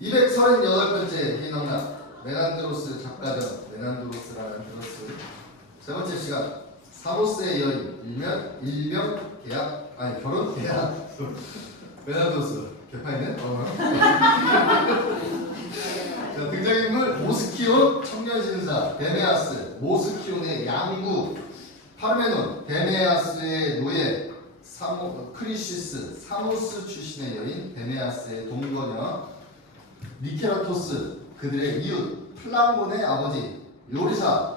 238번째 희망락 메난드로스 작가전 메난드로스라는 드로스 세 번째 시간 사모스의 여인 일명 계약 아니 결혼 계약 메난드로스 개판이네. 자, 등장인물 모스키온 청년신사 데메아스 모스키온의 양구 파르메논 데메아스의 노예 크리시스 사모스 출신의 여인 데메아스의 동거녀 니케라토스 그들의 이웃 플랑곤의 아버지 요리사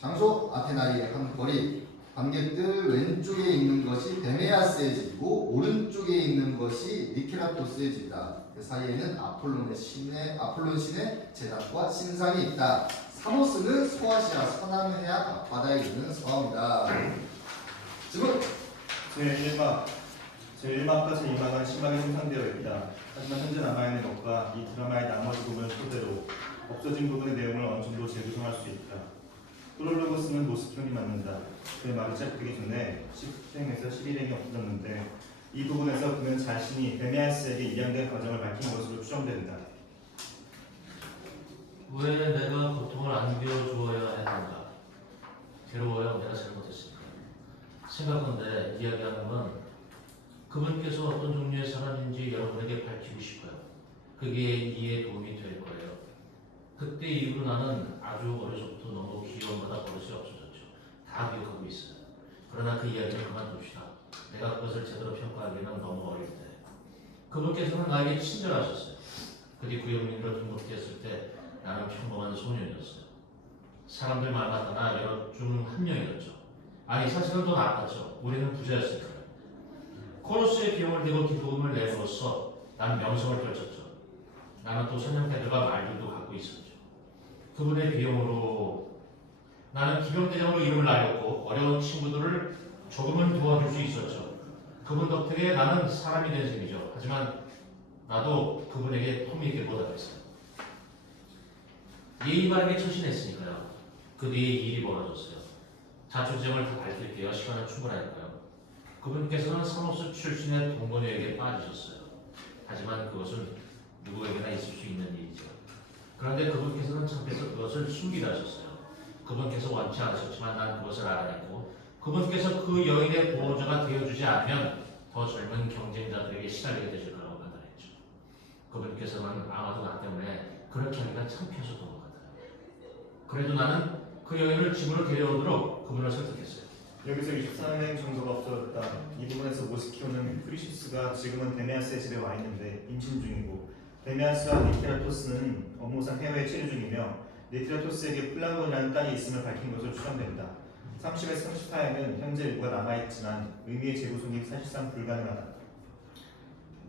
장소 아테나이의 한 거리 관객들 왼쪽에 있는 것이 데메아스의 집이고 오른쪽에 있는 것이 니케라토스의 집이다. 그 사이에는 아폴론 신의 제단과 신상이 있다. 사모스는 소아시아 서남해안 앞바다에 있는 섬이다. 질문! 제1막과 제2막은 심하게 형성되어 있다. 하지만 현재 남아있는 것과 이 드라마의 나머지 부분을 토대로 없어진 부분의 내용을 어느 정도 재구성할 수 있다. 프롤로고스는 모스키온이 맞는다. 그의 말이 시작되기 전에 10행에서 11행이 없어졌는데 이 부분에서 그는 자신이 데메아스에게 이양된 과정을 밝힌 것으로 추정된다. 왜 내가 고통을 안겨주어야 했는가? 괴로워요. 내가 잘못했으니까. 생각건데 이야기하는 건 그분께서 어떤 종류의 사람인지 여러분에게 밝히고 싶어요. 그게 이해에 도움이 될 거예요. 그때 이후로 나는 아주 어려서부터 너무 귀여움마다 버릇이 없어졌죠. 다 기억하고 있어요. 그러나 그 이야기를 그만둡시다. 내가 그것을 제대로 평가하기는 너무 어릴 때. 그분께서는 나에게 친절하셨어요. 그뒤 구역민으로 등록되었을 때 나는 평범한 소년이었어요. 사람들 말 맞다나 여러 중 한 명이었죠. 아니 사실은 더 나빴죠. 우리는 부자였으니까요. 코러스의 비용을 대고 기부금을 내므로써 난 명성을 펼쳤죠. 나는 또 선영패들과 말들도 갖고 있었죠. 그분의 비용으로 나는 기병대장으로 이름을 날렸고 어려운 친구들을 조금은 도와줄 수 있었죠. 그분 덕택에 나는 사람이 된 셈이죠. 하지만 나도 그분에게 폼있게 보답했어요. 예의 바르게 처신했으니까요. 그 뒤에 일이 벌어졌어요. 자초지정을 다 밝힐게요. 시간은 충분하니까요. 그분께서는 사모스 출신의 동거녀에게 빠지셨어요. 하지만 그것은 누구에게나 있을 수 있는 일이죠. 그런데 그분께서는 참께서 그것을 숨기려 하셨어요. 그분께서 원치 않으셨지만 난 그것을 알아냈고 그분께서 그 여인의 보호자가 되어주지 않으면 더 젊은 경쟁자들에게 시달리게 되실 거라고 판단했죠. 그분께서는 아마도 나 때문에 그렇게 하기가 창피하셨던 것 같아요. 그래도 나는 그 여인을 집으로 데려오도록 그분을 설득했어요. 여기서 23행 정도가 없어졌다. 이 부분에서 모스키온은 크리시스가 지금은 데메아스의 집에 와 있는데 임신 중이고 데메아스와 니케라토스는 업무상 해외에 체류 중이며 니케라토스에게 플랑곤이라는 딸이 있음을 밝힌 것으로 추정된다. 30에서 34행은 현재 일부가 남아있지만 의미의 재구성이 사실상 불가능하다.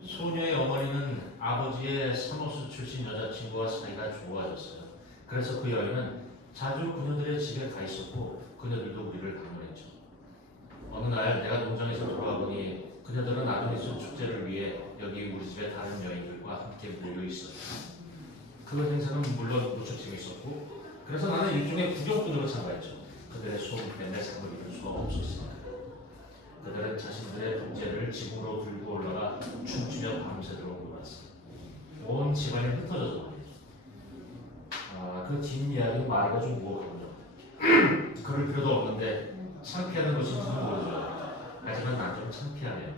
소녀의 어머니는 아버지의 사모스 출신 여자친구와 사이가 좋아졌어요. 그래서 그 여인은 자주 그녀들의 집에 가 있었고 그녀들도 우리를 방문했죠. 어느 날 내가 농장에서 돌아와 보니 그녀들은 아도니스 축제를 위해 여기 우리 집에 다른 여인들과 함께 모여 있었죠. 그 행사는 물론 무척 재밌었고 그래서 나는 일종의 구경꾼으로 참가했죠. 그들의 소음 때문에 잠을 이룰 수가 없었으니까. 그들은 자신들의 분재를 지붕으로 들고 올라가 춤추며 밤새도록 놀았어요. 온 집안이 흩어져서 말이죠. 그 뒷이야기 말이가 좀 무겁군요. 그럴 필요도 없는데 창피하는 것인지는 모르죠. 하지만 난 좀 창피하네요.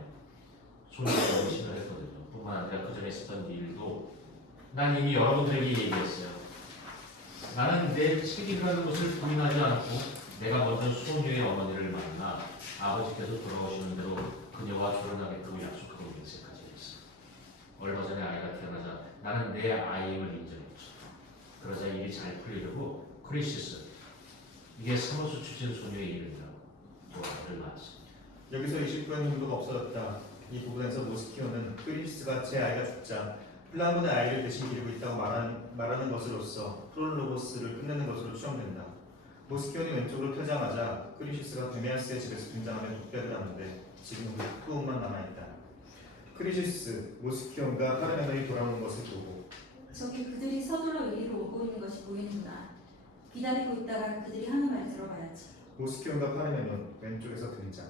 소녀가 임신을 했거든요. 뿐만 아니라 그 전에 있었던 일도 난 이미 여러분들에게 얘기했어요. 나는 내 책임이라는 것을 부인하지 않고 내가 먼저 소녀의 어머니를 만나 아버지께서 돌아오시는 대로 그녀와 결혼하겠다고 약속하고 맹세까지 했어요. 얼마 전에 아이가 태어나자 나는 내 아이임을 인정했죠. 그러자 일이 잘 풀리려고 크리시스, 이게 사모스 출신 소녀의 이름이라고 또 아들을 낳았습니다. 여기서 29행 정도가 없어졌다. 이 부분에서 모스키온은 크리시스가 제 아이가 죽자 플랑곤의 아이를 대신 기르고 있다고 말하는 것으로서 프롤로고스를 끝내는 것으로 추정된다. 모스키온이 왼쪽으로 펴자마자 크리시스가 데메아스의 집에서 등장하며 독배를 하는데 지금 후음만 남아있다. 크리시스, 모스키온과 파르메논이 돌아오는 것을 보고 저기 그들이 서둘러 여기로 오고 있는 것이 보이는구나. 기다리고 있다가 그들이 하는 말 들어봐야지. 모스키온과 파르메논 왼쪽에서 등장.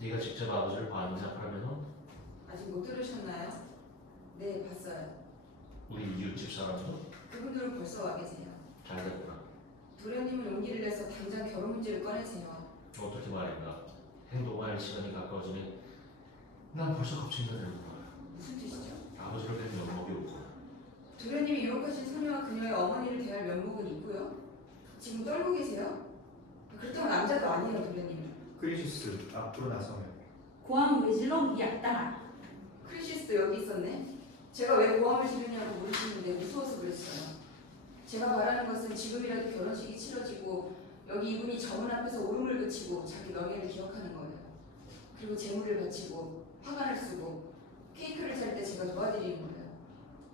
네가 직접 아버지를 봤는지 파르메논? 아직 못 들으셨나요? 네, 봤어요. 우리 이웃집 사람도 그분들은 벌써 와 계세요. 잘 됐구나. 도련님은 용기를 내서 당장 결혼 문제를 꺼내세요. 어떻게 말인가? 행동할 시간이 가까워지니 난 벌써 걱정이 되는 거야. 무슨 뜻이죠? 아버지를 뵌 면목이 없고 도련님이 유혹하신 소녀와 그녀의 어머니를 대할 면목은 있고요. 지금 떨고 계세요? 그렇다고 남자도 아니에요, 도련님. 크리시스 앞으로 나서며 고함을 왜 질러? 이 악당아. 크리시스도 여기 있었네. 제가 왜 고함을 지르냐고 물으시는데 무서워서 그랬어요. 제가 바라는 것은 지금이라도 결혼식이 치러지고 여기 이분이 저문 앞에서 오름을 그치고 자기 명예를 기억하는 거예요. 그리고 재물을 바치고 화관을 쓰고 케이크를 살 때 제가 도와드리는 거예요.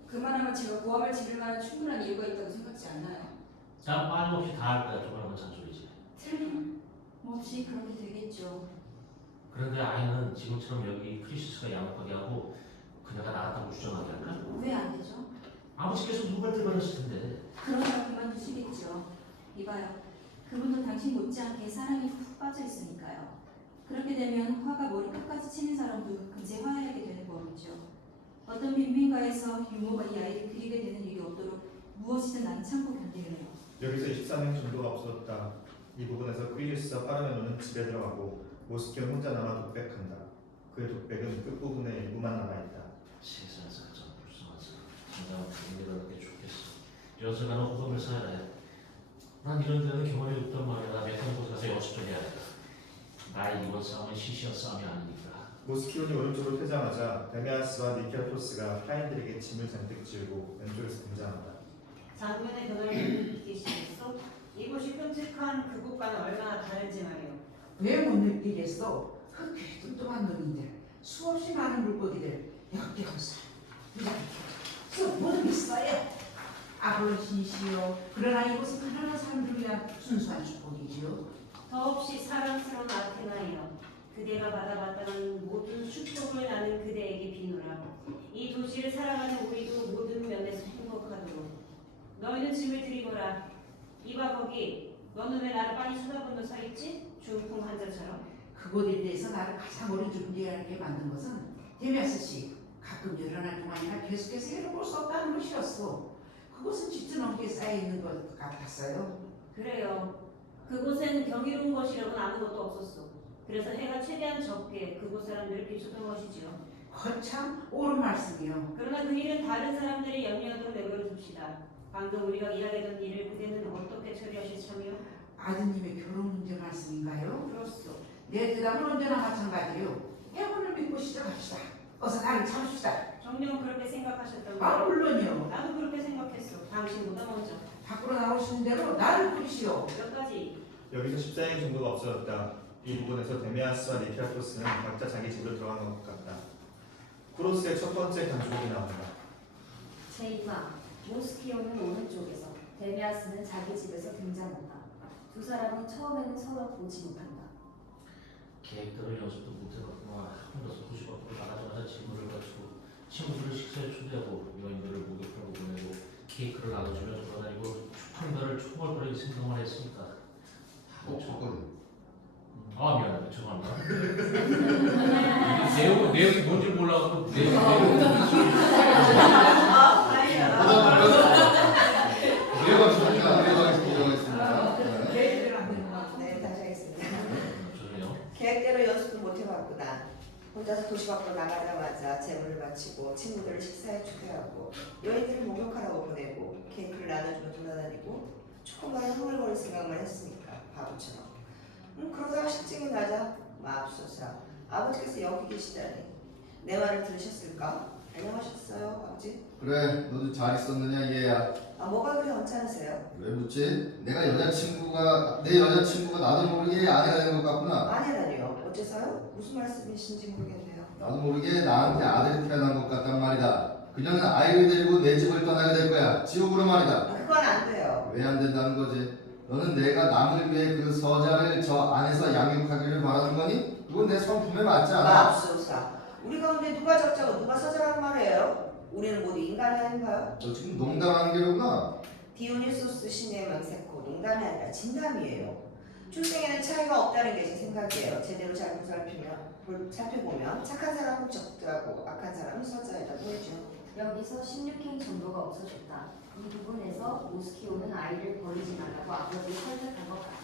그만하면 제가 고함을 지를 만한 충분한 이유가 있다고 생각지 않나요? 난 빠짐없이 다 할 거야. 조금은 잔소리지. 틀림없이 그렇게 되겠죠. 그런데 아이는 지금처럼 여기 크리시스가 양육하게 하고 그녀가 나갔다고 주장하게 할까? 왜 안 되죠? 아버지께서 누굴 들어가셨을 텐데. 그러다가 그만두시겠죠. 이봐요. 그분도 당신 못지않게 사랑에 푹 빠져 있으니까요. 그렇게 되면 화가 머리 끝까지 치는 사람도 금세 화해하게 되는 법이죠. 어떤 빈민가에서 유모가 이 아이를 그리게 되는 일이 없도록 무엇이든 난 참고 견디네요. 여기서 13행 정도가 없어졌다. 이 부분에서 크리시스와 파르메노는 집에 들어가고 모스키온 혼자 남아 독백한다. 그의 독백은 끝부분에 일부만 남아있다. 세상에서 가장 불쌍한 사람. 당장 분명히 게 좋겠어. 여자가는 호감을 사야 해. 난 이런 데는 경험이 없단 말이야. 몇번 곳에 가서 연습 좀 해야겠다. 나의 이번 싸움은 시시한 싸움이 아니니까. 모스키온이 오른쪽으로 퇴장하자 데메아스와 니케라토스가 타인들에게 짐을 잔뜩 지우고 왼쪽에서 등장한다. 장면의 변화를 느끼시겠어? 이곳이 끔찍한 그곳과는 얼마나 다른지 말이오. 왜 못 느끼겠어? 그 뚱뚱한 놈이들, 수없이 많은 물고기들, 역겨워서 이렇게 못 있어요. 아버지시여, 그러나 이곳은 가난한 사람들을 위한 순수한 축복이지요. 더없이 사랑스러운 아테나이여, 그대가 받아봤다는 모든 축복을 나는 그대에게 비누라. 이 도시를 살아가는 우리도 모든 면에서 행복하도록. 너희는 짐을 들이거라. 이봐 거기, 너는 왜 나를 빨리 쳐다보며 서 있지? 중풍 환자처럼. 그곳에 대해서 나를 가장 오래 준비하게 만든 것은 데미아스 씨, 가끔 여러 날 동안이나 계속해서 해를 볼 수 없다는 것이었어. 그곳은 짙은 엉덩이에 쌓여있는 것 같았어요. 그래요. 그곳엔 경이로운 것이라고는 아무것도 없었어. 그래서 해가 최대한 적게 그곳 사람들을 비추던 것이지요. 거참 옳은 말씀이요. 그러나 그 일은 다른 사람들이 염려하도록 내버려 둡시다. 방금 우리가 이야기했던 일을 그대는 어떻게 처리하실 참이요? 아드님의 결혼 문제 말씀인가요? 그렇소. 내 대답은 언제나 마찬가지요. 해문을 믿고 시작합시다. 어서 나를 잡읍시다. 정녕 그렇게 생각하셨던 아, 거예요? 물론이요. 나도 그렇게 생각했어. 당신보다 먼저. 밖으로 나오시는 대로 나를 부르시오. 몇 가지. 여기서 14행 정도가 없어졌다. 이 부분에서 데메아스와 니케라토스는 각자 자기 집으로 들어간 것 같다. 쿠로스의 첫 번째 간주곡이 나온다. 제2마 모스키오는 오른쪽에서 데메아스는 자기 집에서 등장한다. 두 사람은 처음에는 서로 보지 못한다. 계획대로 연습도 못해봤구나. 혼자서 도시 밖으로 나가자마자 질문을 갖추고 친구들을 식사에 초대하고 여인들을 목욕하고 보내고 케이크를 나눠주며 돌아다니고 추판별을 총알거리게 생각만 했으니까 저건 아 미안해 죄송합니다. 내용이 뭔지 몰라서 내용이 이해가겠습니다. 계획대로 안 되는 것 같아. 네, 다시 하겠습니다. 죄송해요. 계획대로 연습도 못 해봤구나. 혼자서 도시 밖으로 나가자마자 재물을 바치고 친구들을 식사에 초대하고 여인들을 목욕하라고 보내고 케이크를 나눠주며 돌아다니고 조금만 흥얼거릴 생각만 했으니까 바보처럼. 그러다가 실증이 나자 맙소사 아버지께서 여기 계시다니 내 말을 들으셨을까? 안녕하셨어요 아버지? 그래, 너도 잘 있었느냐 얘야. 뭐가 그리 언짢으세요? 왜 묻지? 내 여자친구가 나도 모르게 아내가 된 것 같구나. 아니라니요. 어째서요? 무슨 말씀이신지 모르겠네요. 나도 모르게 나한테 아들이 태어난 것 같단 말이다. 그녀는 아이를 데리고 내 집을 떠나게 될 거야. 지옥으로 말이다. 그건 안 돼요. 왜 안 된다는 거지? 너는 내가 남을 위해 그 서자를 저 안에서 양육하기를 바라는 거니? 그건 내 성품에 맞지 않아. 맙소사. 우리 가운데 누가 적자고 누가 서자란 말이에요? 우리는 모두 인간이 아닌가요? 너 지금 농담하는 게로구나. 디오니소스 신의 명세코 농담이 아니라 진담이에요. 출생에는 차이가 없다는 게 제 생각이에요. 제대로 잘 살펴보면 착한 사람은 적자고 악한 사람은 서자이라고 해죠. 여기서 16행 정도가 없어졌다. 이 부분에서 모스키오는 아이를 버리지 말라고 아버지를 설득한 것 같다.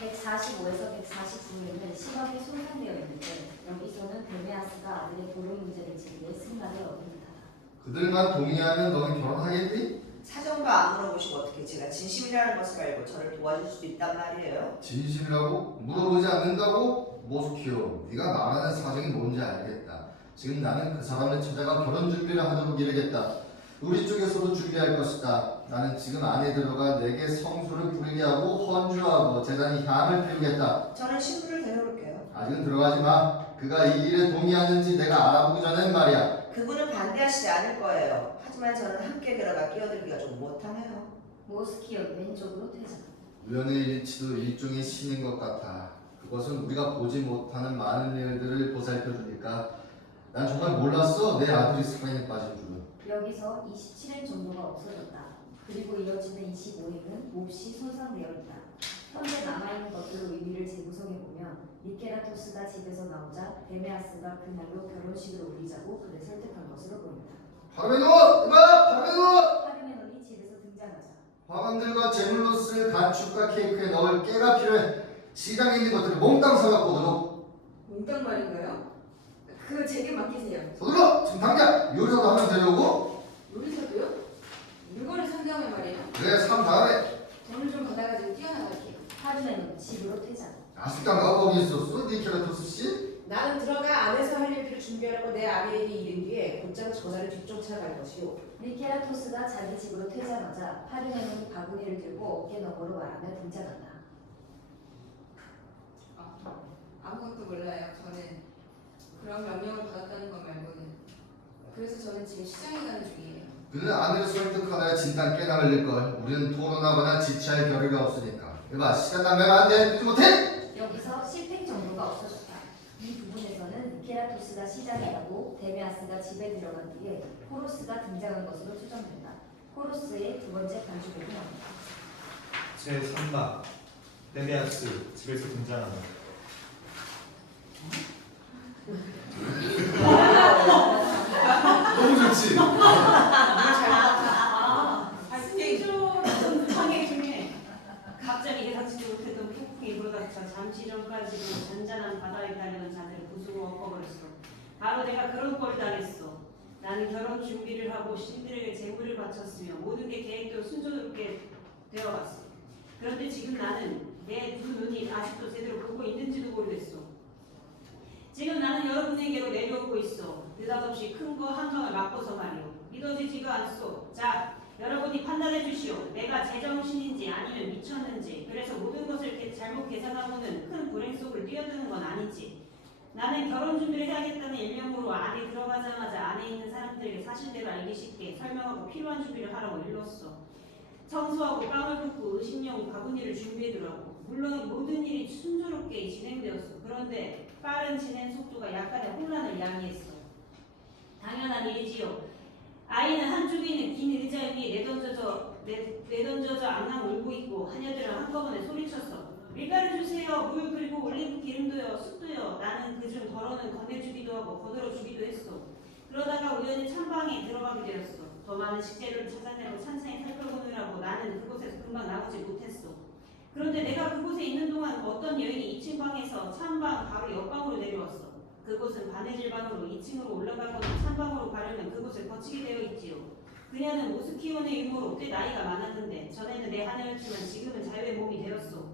145에서 149에는 시각이 손상되어 있는데 여기서는 데메아스가 아들의 결혼 문제를 제기해 승낙을 얻은 듯하다. 그들만 동의하면 너는 결혼하겠니? 사정과 안 물어보시고 어떻게 제가 진심이라는 것을 알고 저를 도와줄 수도 있단 말이에요. 진심이라고? 물어보지 않는다고? 모스키오, 네가 말하는 사정이 뭔지 알겠다. 지금 나는 그 사람을 찾아가 결혼 준비를 하도록 이르겠다. 우리 쪽에서도 준비할 것이다. 나는 지금 안에 들어가 내게 성수를 부리게 하고 헌주하고 제단에 향을 피우겠다. 저는 신부를 데려올게요. 아직은 들어가지 마. 그가 이 일에 동의하는지 내가 알아보기 전엔 말이야. 그분은 반대하시지 않을 거예요. 하지만 저는 함께 들어가 끼어들기가 좀 못하네요. 모스키오 왼쪽으로 퇴장. 우연의 일치도 일종의 신인 것 같아. 그것은 우리가 보지 못하는 많은 일들을 보살펴주니까 난 정말 몰랐어. 내 아들이 사랑에 빠진 줄은. 여기서 27행 정도가 없어졌다. 그리고 이어지는 25행은 몹시 손상되어 있다. 현재 남아있는 것들로 의미를 재구성해보면 니케라토스가 집에서 나오자 데메아스가 그날로 결혼식을 올리자고 그를 설득한 것으로 보인다. 파르메논! 이봐! 파르메논! 파르메논이 집에서 등장하자 화관들과 제물로 쓸 간축과 케이크에 넣을 깨가 필요해. 시장에 있는 것들을 몽땅 사갖고 오도록. 몽땅 말인가요? 그거 제게 맡기세요. 서둘러! 지금 당장 요리사도 한 명 데려오고. 요리사도요? 물건을 산 다음에 말이에요. 그래, 산 다음에 돈을 좀 받아가지고 뛰어나갈게요. 파르메논 집으로 퇴장. 아스탄가 거기 있었어? 니케라토스 씨? 나는 들어가 안에서 할 일들을 준비하려고 내 아내에게 이른 뒤에 곧장 저자를 뒤쫓아갈 것이오. 니케라토스가 자기 집으로 퇴장하자 파르메논이 바구니를 들고 어깨 너머로 말하며 등장한다. 아무것도 몰라요. 저는 그런 명령을 받았다는 것 말고는. 그래서 저는 지금 시장에 가는 중이에요. 그는 아내를 설득하다가 진땀 깨나 흘릴걸. 우리는 토론하거나 지체할 겨를이 없으니까. 이봐, 시간 낭비하면 안 돼. 늦지 못해! 여기서 10행 정도가 없어졌다. 이 부분에서는 니케라토스가 시장에 가고 데메아스가 집에 들어간 뒤에 호로스가 등장한 것으로 추정된다. 호로스의 두 번째 반주곡이 나온다. 제3막 데메아스 집에서 등장한다. 너무 좋지? 상해 중에 갑자기 예상치도 못했던 폭풍이 불어닥쳐 잠시 전까지도 잔잔한 바다에 달리던 자들을 부수고 엎어버렸어. 바로 내가 그런 꼴을 당했어. 나는 결혼 준비를 하고 신들에게 제물을 바쳤으며 모든 게 계획대로 순조롭게 되어갔어. 그런데 지금 나는 내 두 눈이 아직도 제대로 보고 있는지도 모르겠어. 지금 나는 여러분에게로 내려오고 있어. 느닷없이 큰 거 한 방을 맞고서 말이오. 믿어지지가 않소. 자, 여러분이 판단해 주시오. 내가 제정신인지 아니면 미쳤는지. 그래서 모든 것을 잘못 계산하고는 큰 불행 속을 뛰어드는 건 아니지. 나는 결혼 준비를 해야겠다는 일념으로 안에 들어가자마자 안에 있는 사람들에게 사실대로 알기 쉽게 설명하고 필요한 준비를 하라고 일렀어. 청소하고 빵을 굽고 의식용 바구니를 준비해두라고. 물론 모든 일이 순조롭게 진행되었어. 그런데 빠른 진행 속도가 약간의 혼란을 야기했어. 당연한 일이지요. 아이는 한쪽에 있는 긴 의자 위에 내던져져 앙앙 울고 있고 하녀들은 한꺼번에 소리쳤어. 밀가루 주세요. 물 그리고 올리브 기름도요. 숯도요. 나는 그중 덜어는 건네주기도 하고 거들어주기도 했어. 그러다가 우연히 찬방에 들어가게 되었어. 더 많은 식재료를 찾아내고 찬찬히 살펴보느라고 나는 그곳에서 금방 나오지 못했어. 그런데 내가 그곳에 있는 동안 어떤 여인이 2층 방에서 찬방 바로 옆방으로 내려왔어. 그곳은 바느질 방으로 2층으로 올라가거나 찬방으로 가려면 그곳을 거치게 되어 있지요. 그녀는 모스키온의 유모로 꽤 나이가 많았는데 전에는 내 하녀였지만 지금은 자유의 몸이 되었어.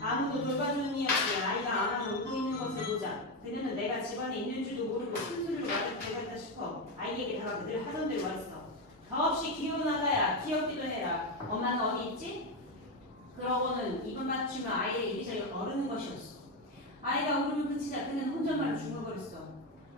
아무도 돌봐주는 이 없이 아이가 아마 울고 있는 것을 보자 그녀는 내가 집안에 있는 줄도 모르고 큰소리로 말을 대갔다 싶어 아이에게 다가가 늘 하던 대로 말했어. 더없이 귀여운 아가야, 귀엽기도 해라. 엄마는 어디 있지? 그러고는 입을 맞추며 아이의 이리저리 어르는 것이었어. 아이가 울음을 그치자 그는 혼잣말을 중얼거렸어.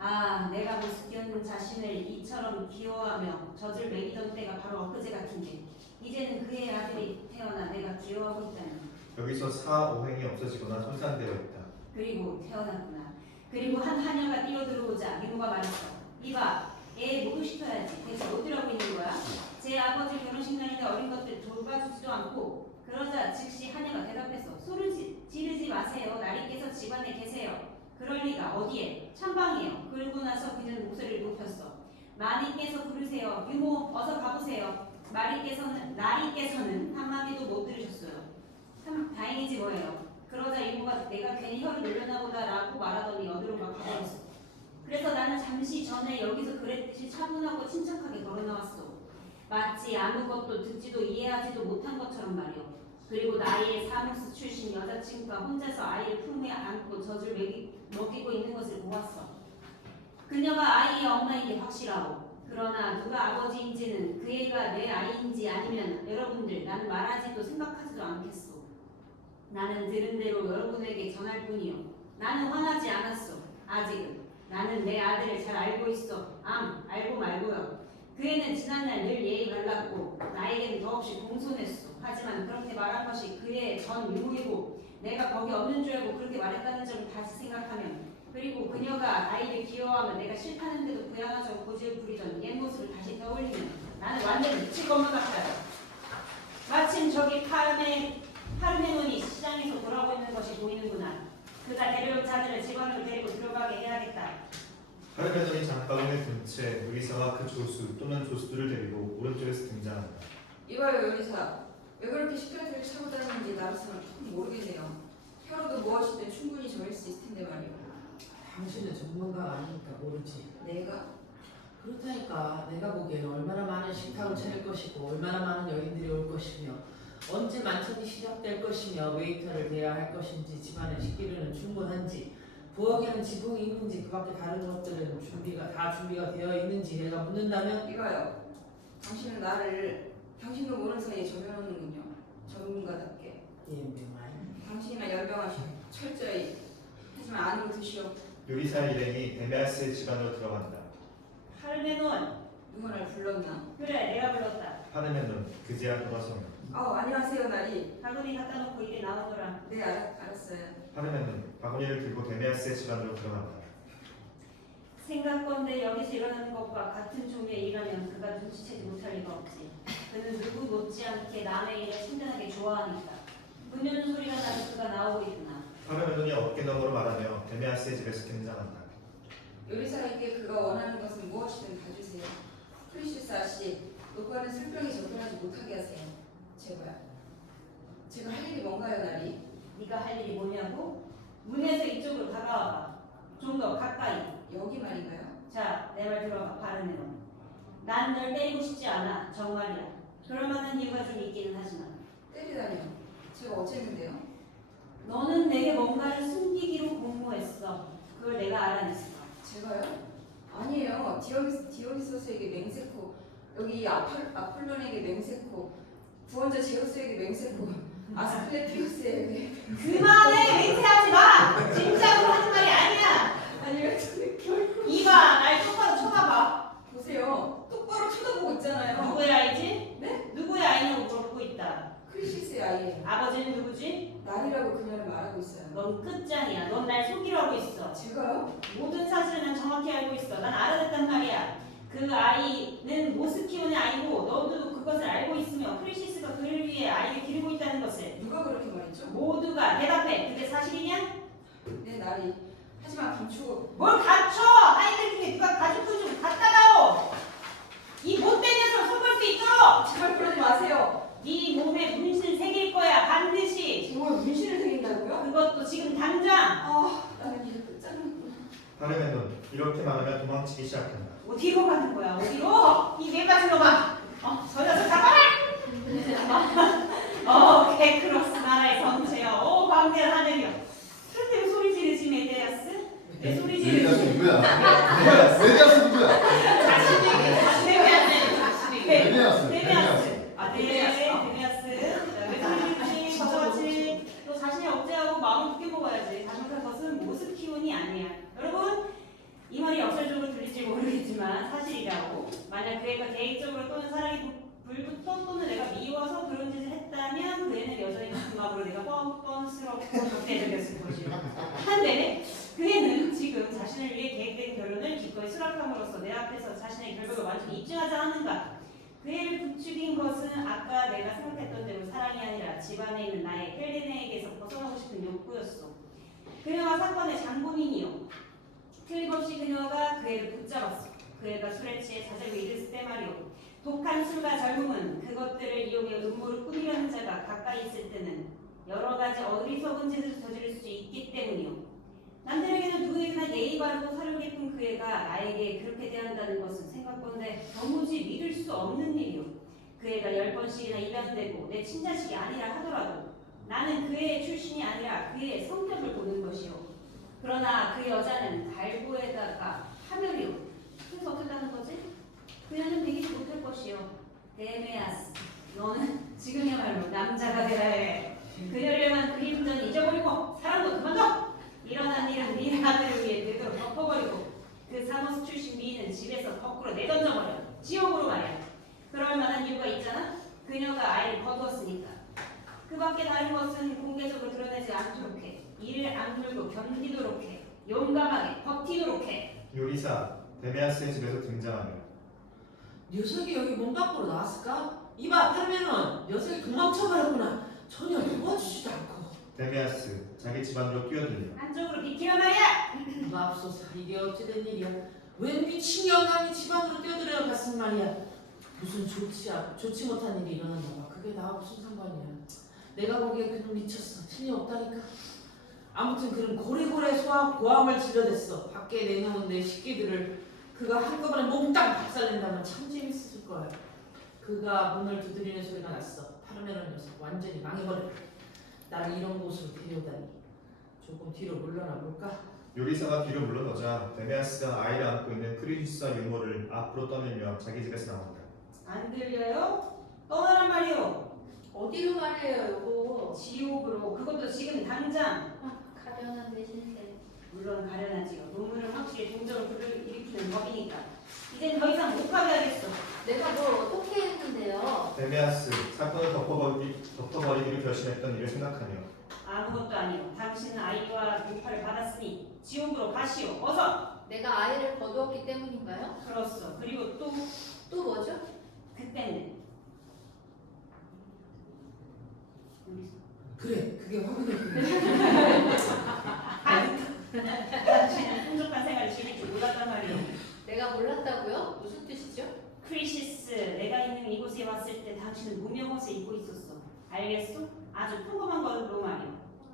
아, 내가 모스키온 자신을 이처럼 귀여워하며 젖을 먹이던 때가 바로 엊그제 같은데 이제는 그의 아들이 태어나 내가 귀여워하고 있다니. 여기서 4, 5행이 없어지거나 손상되어 있다. 그리고 태어났구나. 그리고 한 하녀가 뛰어들어오자 미모가 말했어. 이봐, 애 목욕시켜야지. 대체 어디라고 있는 거야? 제 아버지 결혼식 날인데 어린 것들 돌봐주지도 않고. 그러자 즉시 하녀가 대답했어. 소리 지르지 마세요. 나리께서 집안에 계세요. 그럴 리가. 어디에? 찬방이에요. 그러고 나서 그는 목소리를 높였어. 마님께서 부르세요. 유모 어서 가보세요. 나리께서는 한마디도 못 들으셨어요. 참 다행이지 뭐예요. 그러자 유모가 내가 괜히 혀를 늘렸나 보다라고 말하더니 어디론가 가버렸어. 그래서 나는 잠시 전에 여기서 그랬듯이 차분하고 침착하게 걸어나왔어. 마치 아무것도 듣지도 이해하지도 못한 것처럼 말이요. 그리고 나이의 사무스 출신 여자친구가 혼자서 아이를 품에 안고 젖을 먹이고 있는 것을 보았어. 그녀가 아이의 엄마인 게 확실하고, 그러나 누가 아버지인지는 그 애가 내 아이인지 아니면 여러분들 나는 말하지도 생각하지도 않겠소. 나는 들은 대로 여러분에게 전할 뿐이요. 나는 화나지 않았어. 아직은. 나는 내 아들을 잘 알고 있어. 알고 말고요. 그 애는 지난날 늘 예의 발랐고 나에게는 더없이 공손했어. 하지만 그렇게 말한 것이 그의 전 유무이고 내가 거기 없는 줄 알고 그렇게 말했다는 점을 다시 생각하면, 그리고 그녀가 아이를 귀여워하면 내가 싫다는데도 부양하자고 고집을 부리던 옛 모습을 다시 떠올리면 나는 완전 미칠 것만 같아요. 마침 저기 파르메논이 시장에서 돌아오고 있는 것이 보이는구나. 그가 데려올 자들을 집안으로 데리고 들어가게 해야겠다. 파르메논이 장바구니를 든 채 의사가 그 조수 또는 조수들을 데리고 오른쪽에서 등장한다. 이봐요 요리사. 왜 그렇게 시끌시끌 차고 다니는지 나로서는 조금 모르겠네요. 혀로도 무엇이든 충분히 정할 수 있을 텐데 말이요. 당신은 전문가가 아니니까 모르지. 내가? 그렇다니까 내가 보기에는 얼마나 많은 식탁을 차릴 것이고 얼마나 많은 여인들이 올 것이며 언제 만찬이 시작될 것이며 웨이터를 대해야 할 것인지 집안의 식기류는 충분한지 부엌에는 지붕이 있는지 그 밖에 다른 것들은 준비가 되어 있는지 내가 묻는다면 이봐요. 당신은 나를 당신도 모르는 사이에 저변하는군요. 전문가답게. 예매말 당신이나 연병하시오. 철저히. 하지만 아니고 드시오. 요리사 일행이 데메아스의 집안으로 들어간다. 파르메논. 누가 날 불렀나? 그래 내가 불렀다. 파르메논 그제야 돌아서며 안녕하세요 나리. 바구니 갖다 놓고 이리 나오거라. 네 알았어요. 파르메논 바구니를 들고 데메아스의 집안으로 들어간다. 생각건대 여기서 일어나는 것과 같은 종류의 일이라면 그가 눈치채지 못할 리가 없지. 그는 누구 못지않게 남의 일을 참견하게 좋아하니까. 문 여는 소리가 나서 그가 나오고 있구나. 파르메논이 어깨너머로 말하며 데메아스의 집에서 등장한다. 요리사에게 그가 원하는 것은 무엇이든 다 주세요. 프리시스 아씨, 노과는 술병에 접근하지 못하게 하세요. 제가 할 일이 뭔가요 나리? 네가 할 일이 뭐냐고? 문에서 이쪽으로 다가와봐. 좀 더 가까이. 여기 말인가요? 자, 내 말 들어봐. 바르네론. 난 널 때리고 싶지 않아. 정말이야. 그럴 만한 이유가 좀 있기는 하지만. 때리다니요. 제가 어쨌는데요? 너는 내게 뭔가를 숨기기로 공모했어. 그걸 내가 알아냈어. 제가요? 아니에요. 디오니소스에게 맹세코, 여기 아폴론에게 맹세코, 구원자 제우스에게 맹세코, 아스클레피우스에게. 그만해! 맹세하지 마! 진짜로 하는 말이 아니야! 아니요, 저는 결코. 이봐, 날 똑바로 쳐다봐. 보세요. 똑바로 쳐다보고 있잖아요. 누구의 아이지? 네? 누구의 아이냐고 물어보고 있다. 크리시스의 아이예요. 아버지는 누구지? 날이라고 그녀는 말하고 있어요. 넌 끝장이야. 넌 날 속이려 하고 있어. 제가요? 모든 사실을 난 정확히 알고 있어. 난 알아냈단 말이야. 그 아이는 모스키온의 아이고 너도 그것을 알고 있으며 크리시스가 그를 위해 아이를 기르고 있다는 것을. 누가 그렇게 말했죠? 모두가 대답해. 그게 사실이냐? 네, 날이. 하지만 감추고. 뭘 갖춰! 아이들 중에 누가 가족들 좀 갖다 다오! 이 못된 녀석을 손볼 수 있도록! 제발 그러지 마세요. 네 몸에 문신을 새길 거야. 반드시. 정말 문신을 새긴다고요? 그것도 지금 당장. 나는 이제 끝장났구나. 파르메논 이렇게 말하며 도망치기 시작한다. 어디로 가는 거야? 어디로? 이 매가진 놈아! 저 녀석 잡아라! 개크로스 나라의 성체여. 광대한 하늘이여. 그런데 왜 소리 지르지 메데아스? 왜 소리 메디아스 지르지? 누구야? 메디아스 누구야? 메데아스. 메디아스. 데메아스. 왜 소리 지르지? 저같이 너 자신이 억제하고 마음을 굳게 먹어야지. 잘못한 것은 모스키온이 아니야. 여러분, 이 말이 역설적으로 들릴지 모르겠지만 사실이라고. 만약 그 애가 계획적으로 또는 사랑이 불붙어 또는 내가 미워서 그런 짓을 했다면 그 애는 여전히 가슴으로 내가 뻔뻔스럽고 적대적이었을 것이요. 한데 그 애는 지금 자신을 위해 계획된 결혼을 기꺼이 수락함으로써 내 앞에서 자신의 결백을 완전히 입증하지 않는가. 그 애를 부추긴 것은 아까 내가 생각했던 대로 사랑이 아니라 집안에 있는 나의 헬레네에게서 벗어나고 싶은 욕구였어. 그녀가 사건의 장본인이요. 틀림없이 그녀가 그 애를 붙잡았어. 그 애가 술에 취해 자작을 일었을 때 말이오. 독한 술과 젊음은 그것들을 이용해 음모를 꾸미려는 자가 가까이 있을 때는 여러 가지 어리석은 짓을 저지를 수 있기 때문이오. 남들에게는 누구에게나 예의 바르고 사려 깊은 그 애가 나에게 그렇게 대한다는 것은 생각건데 도무지 믿을 수 없는 일이오. 그 애가 10번씩이나 입양되고 내 친자식이 아니라 하더라도 나는 그 애의 출신이 아니라 그 애의 성격을 보는 것이오. 그러나 그 여자는 갈고에다가 하멸이오. 그래서 어쩌다는 거지? 그녀는 되기지 못할 것이오. 데메아스, 너는 지금이야말로 남자가 되어야 해. 그녀를만 그림전 잊어버리고 사랑도 그만둬. 일어난 일은 네 아들을 위해 되도록 덮어버리고 그 사모스 출신 미인은 집에서 거꾸로 내던져버려. 지옥으로 말이야. 그럴 만한 이유가 있잖아. 그녀가 아이를 거두었으니까. 그 밖에 다른 것은 공개적으로 드러내지 않도록 해. 이를 악물고 견디도록 해. 용감하게 버티도록 해. 요리사 데메아스의 집에서 등장하며 녀석이 여기 문 밖으로 나왔을까? 이봐 파르메논, 녀석이 도망쳐버렸구나. 전혀 도와주지도 않고. 데메아스 자기 집 안으로 뛰어들며 안쪽으로 비키란 말이야. 맙소사, 이게 어찌된 일이야? 웬 미친 영감이 집 안으로 뛰어들어 갔은 말이야. 무슨 좋지 못한 일이 일어났나 봐. 그게 나하고 무슨 상관이야. 내가 보기에 그는 미쳤어. 틀림없다니까. 아무튼 그는 고래고래 고함을 질러댔어. 밖에 내놓은 내 식기들을 그가 한꺼번에 몽땅 박살낸다면 참 재밌을 거야. 그가 문을 두드리는 소리가 났어. 파르메논 녀석 완전히 망해버렸다. 나를 이런 곳으로 데려다니. 조금 뒤로 물러나 볼까? 요리사가 뒤로 물러나자 데메아스가 아이를 안고 있는 크리시스와 유모를 앞으로 떠밀며 자기 집에서 나온다. 안 들려요? 떠나란 말이요. 어디로 말해요, 여보? 지옥으로. 그것도 지금 당장. 가련한 내 신세. 물론 가련하지요. 논문은 확실히 동정을 불러일으키는 법이니까. 이젠 더 이상 못 가게 하겠어. 내가 뭘 어떻게 했는데요? 데메아스 사건을 덮어버리기로 결심했던 일을 생각하며 아무것도 아니요. 당신은 아이와 묘파를 받았으니 지옥으로 가시오. 어서. 내가 아이를 거두었기 때문인가요? 그렇소. 그리고 또 또 뭐죠? 그때는 그래, 그게 확인해. 당신은 풍족한 생활을 즐길 줄 몰랐단 말이오. 내가 몰랐다고요? 무슨 뜻이죠? 크리시스, 내가 있는 이곳에 왔을 때 당신은 무명옷을 입고 있었어. 알겠소? 아주 평범한 걸로 말이오.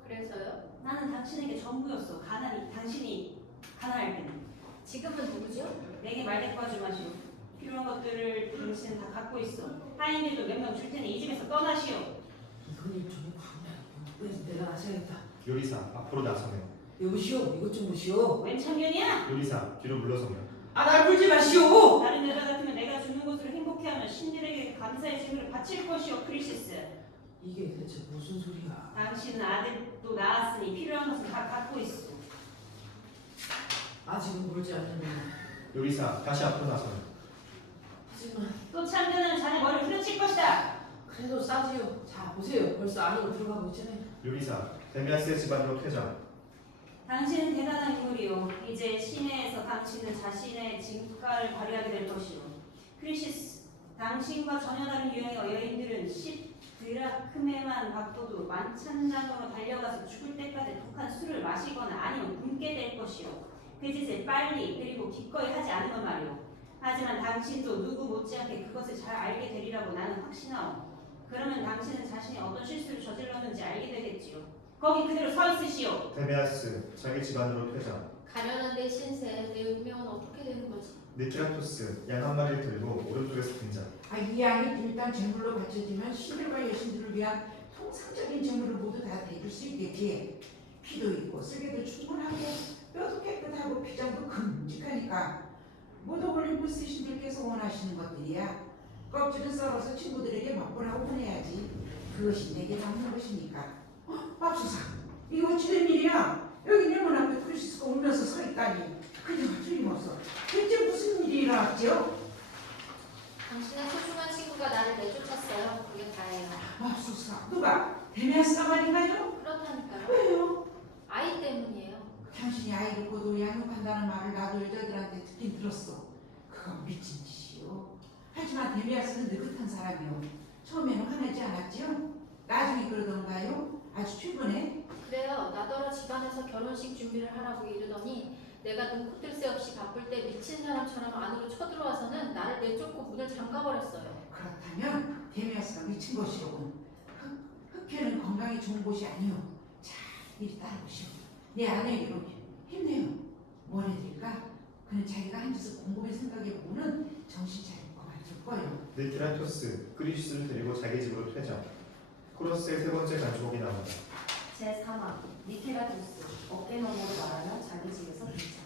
그래서요? 나는 당신에게 전부였어. 당신이 가난할 때는. 지금은 누구죠? 내게 말대꾸하지 마시오. 필요한 것들을 당신은 다 갖고 있어. 하인들도 몇 명 줄 테니 이 집에서 떠나시오. 이건 일종의 광야. 그래서 내가 나서야겠다. 요리사 앞으로 나서며 여보시오, 이것 좀 보시오. 웬 참견이야? 요리사 뒤로 물러서며 날 불지 마시오. 다른 여자 같으면 내가 주는 것으로 행복해하며 신들에게 감사의 증거를 바칠 것이오. 크리시스. 이게 대체 무슨 소리야? 당신은 아들도 낳았으니 필요한 것은 다 갖고 있어. 아직은 물지 않는다. 요리사 다시 앞으로 나서며 하지만 또 참견하면 자네 머리를 후려칠 것이다. 그래도 싸지요. 자, 보세요. 벌써 안으로 들어가고 있잖아요. 요리사 데메아스의 집 안으로 퇴장 당신은 대단한 인물이요. 이제 시내에서 당신은 자신의 진가를 발휘하게 될 것이오. 크리시스, 당신과 전혀 다른 유형의 여인들은 10드라크메만 받고도 만찬장으로 달려가서 죽을 때까지 독한 술을 마시거나 아니면 굶게 될 것이오. 그 짓을 빨리 그리고 기꺼이 하지 않으면 말이오. 하지만 당신도 누구 못지않게 그것을 잘 알게 되리라고 나는 확신하오. 그러면 당신은 자신이 어떤 실수를 저질렀는지 알게 되겠지요. 거기 그대로 서 있으시오. 데메아스 자기 집 안으로 퇴장 가련한 내 신세, 내 운명은 어떻게 되는 거지? 니트라토스 양 한 마리를 들고 오른쪽에서 등장 이 양이 일단 제물로 바쳐지면 신들과 여신들을 위한 통상적인 제물을 모두 다 대줄 수 있겠지. 피도 있고 쓸개도 충분하고 뼈도 깨끗하고 피장도 큼직하니까 모두 올림푸스 신들께서 원하시는 것들이야. 껍질은 썰어서 친구들에게 맛보라고 보내야지. 그것이 내게 남는 것이니까. 맙소사, 이거 어찌된 일이야? 여기 내 문 앞에 크리시스가 울면서 서 있다니. 그녀가 틀림없어. 대체 무슨 일이 일어났죠? 당신의 소중한 친구가 나를 내쫓았어요. 그게 다예요. 맙소사, 누가? 데메아스가 말인가요? 그렇다니까요. 왜요? 아이 때문이에요. 당신이 아이를 고도 양육한다는 말을 나도 여자들한테 듣긴 들었어. 그건 미친 짓이요. 하지만 데메아스는 느긋한 사람이요. 처음에는 화내지 않았지요? 나중에 그러던가요? 아주 충분해. 그래요. 나더러 집안에서 결혼식 준비를 하라고 이르더니 내가 눈코 뜰 새 없이 바쁠 때 미친 사람처럼 안으로 쳐들어와서는 나를 내쫓고 문을 잠가버렸어요. 그렇다면 데미아스가 미친 것이로군. 흑해는 건강에 좋은 곳이 아니오. 자, 이리 따라오시오. 내 아내에게로 힘내요. 뭘 해드릴까? 그는 자기가 한 짓을 곰곰이 생각해보고는 정신 차리고 말줄 거예요. 니케라토스, 크리시스를 데리고 자기 집으로 퇴장. 코러스의 세 번째 간주곡이 나온다. 제3화 니케라토스 어깨너머로 말하며 자기 집에서 등장.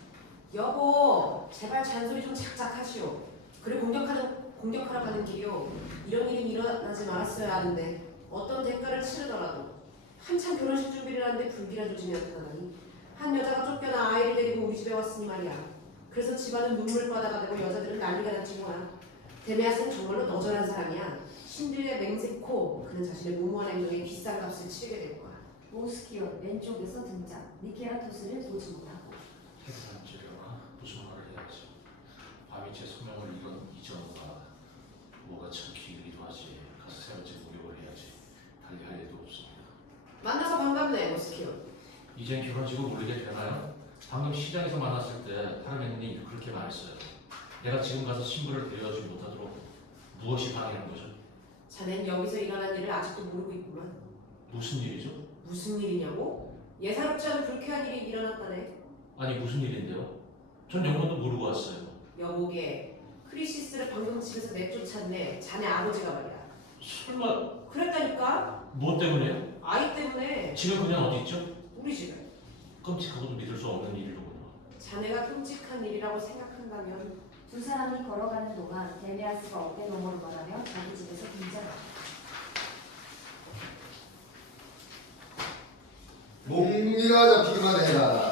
여보, 제발 잔소리 좀 착착하시오. 그래 공격하러 가는 길이요. 이런 일이 일어나지 말았어야 하는데 어떤 대가를 치르더라도 한참 결혼식 준비를 하는데 불길한 조짐이 나타나니 한 여자가 쫓겨나 아이를 데리고 우리 집에 왔으니 말이야. 그래서 집안은 눈물바다가 되고 여자들은 난리가 났지 뭐야. 데메아스는 정말로 너절한 사람이야. 신들의 맹세코 그는 자신의 무모한 행동에 비싼 값을 치르게 될 거야. 모스키온 왼쪽에서 등장. 니케라토스를 보지 못하고. 해결한 지려나 무슨 말을 해야지. 밤이 제 소명을 잊어놓아. 뭐가 참 길기도 하지. 가서 세 번째 목욕을 해야지. 달리 할 일도 없습니다. 만나서 반갑네, 모스키오. 이젠 결혼식을 올리게 되나요? 방금 시장에서 만났을 때 파르메님이 그렇게 말했어요. 내가 지금 가서 신부를 데려다주지 못하도록 무엇이 방해한 거죠? 자넨 여기서 일어난 일을 아직도 모르고 있구만. 무슨 일이죠? 무슨 일이냐고? 예사롭지 않은 불쾌한 일이 일어났다네. 아니 무슨 일인데요? 전 영문도 모르고 왔어요. 여보게, 크리시스를 방금 집에서 내쫓았네. 자네 아버지가 말이야. 설마 그랬다니까? 뭐 때문에요? 아이 때문에. 지금 그냥 어디 있죠? 우리 집에. 끔찍하고도 믿을 수 없는 일이로군요. 자네가 끔찍한 일이라고 생각한다면 두 사람이 걸어가는 동안 데메아스가 어깨너머로 말하며 자기 집에서 등장합니다. 몽둥이가 잡히기만 해라.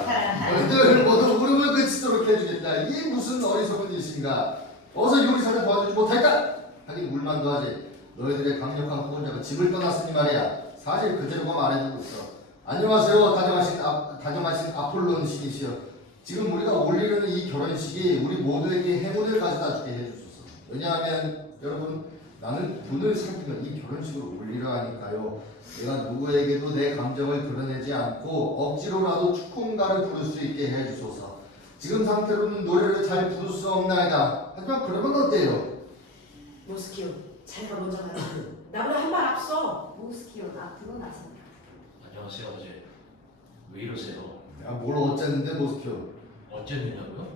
너희들 모두 울음을 그치도록 해주겠다. 이게 무슨 어리석은 짓인가? 어서 요리사를 도와주지 못할까? 하긴 울만도 하지. 너희들의 강력한 후원자가 집을 떠났으니 말이야. 사실 그대로가 말해주고 있어. 안녕하세요. 다정하신 아폴론 신이시여. 지금 우리가 올리려는 이 결혼식이 우리 모두에게 행운을 가져다 주게 해주소서. 왜냐하면 여러분, 나는 돈을 살피면 이 결혼식을 올리려 하니까요. 내가 누구에게도 내 감정을 드러내지 않고 억지로라도 축혼가를 부를 수 있게 해주소서. 지금 상태로는 노래를 잘 부를 수 없나이다. 하지만 그러면 어때요? 모스키오, 자네가 먼저 말해. 나보다 한 발 앞서. 모스키온 앞으로 나섭니다. 안녕하세요 아버지. 왜 이러세요? 야, 뭘 어쨌는데 모스키오. 어쨌느냐고요?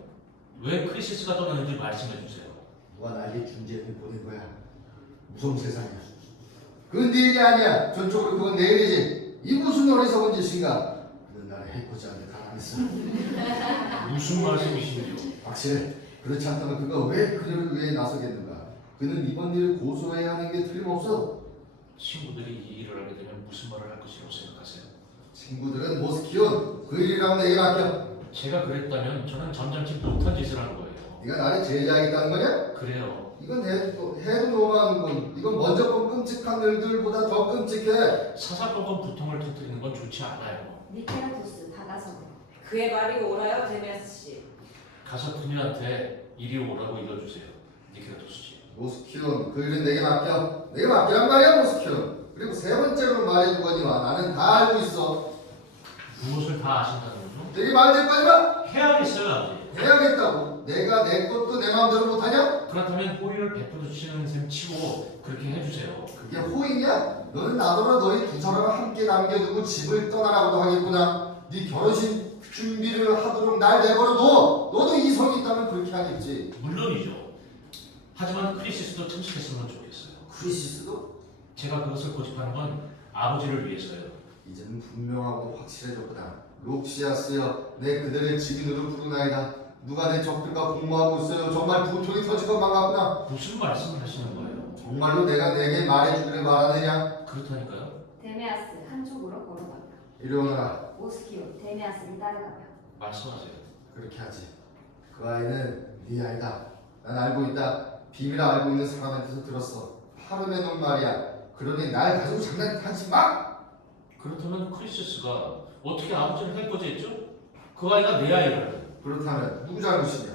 왜 크리시스가 떠나는지 말씀해 주세요. 누가 나에게 중재를 보낸 거야. 무서운 세상이야. 그건 네 일이 아니야. 전적으로 그건 내 일이지. 이 무슨 어리석은 짓인가. 그는 나를 해코지하게 가난했어. 무슨 말씀이신지요? 확실해. 그렇지 않다면 그가 왜 그를 위해 나서겠는가. 그는 이번 일을 고소해야 하는 게 틀림없어. 친구들이 이 일을 알게 되면 무슨 말을 할 것이라고 생각하세요? 친구들은 모스키온 그 일이라고 내게 맡겨. 제가 그랬다면 저는 점잖지 못한 짓을 한 거예요. 네가 나를 제자하겠다는 거냐? 그래요. 이건 해도 너무하는군. 이건 먼저 본 끔찍한 일들보다 더 끔찍해. 사사건건 부통을 터뜨리는 건 좋지 않아요. 니케라토스 다가섭니다. 그의 말이 옳아요, 데메아스 씨. 가서 그녀한테 이리 오라고 읽어주세요. 니케라토스 씨. 모스키온 그 일은 내게 맡겨. 내게 맡기란 말이야 모스키온. 그리고 세 번째로 말해주거니와 나는 다 알고 있어. 무엇을 다 아신다는 거죠? 내게 말될 거지 마. 해야겠어요 아버지. 해야겠다고. 내가 내 것도 내 마음대로 못하냐? 그렇다면 호의를 베풀어주시는 셈 치고 그렇게 해주세요. 그게 호의냐? 너는 나더러 너희 두 사람을 함께 남겨두고 집을 떠나라고도 하겠구나. 네 결혼식 준비를 하도록 날 내버려둬. 너도 이성이 있다면 그렇게 하겠지. 물론이죠. 하지만 크리시스도 참석했으면 좋겠어요. 크리시스도? 제가 그것을 고집하는 건 아버지를 위해서요. 이제는 분명하고 확실해졌구나. 록시아스여, 내 그들의 직인으로 부르나이다. 누가 내 적들과 공모하고 있어요. 정말 분통이 터질 것만 같구나. 무슨 말씀을 하시는 거예요? 정말로 내가 내게 말해주기를 바라느냐? 그렇다니까요. 데메아스 한쪽으로 걸어갑니다. 이리 오너라. 모스키온 데메아스를 따라가며 말씀하세요. 그렇게 하지. 그 아이는 네 아이다. 난 알고 있다. 비밀을 알고 있는 사람한테서 들었어. 파르메논 말이야. 그러니 날 가지고 장난하지 마. 그렇다면 크리시스가 어떻게 아버지를 해코지했죠? 그 아이가 내 아이를. 그렇다면 누구 잘못이냐?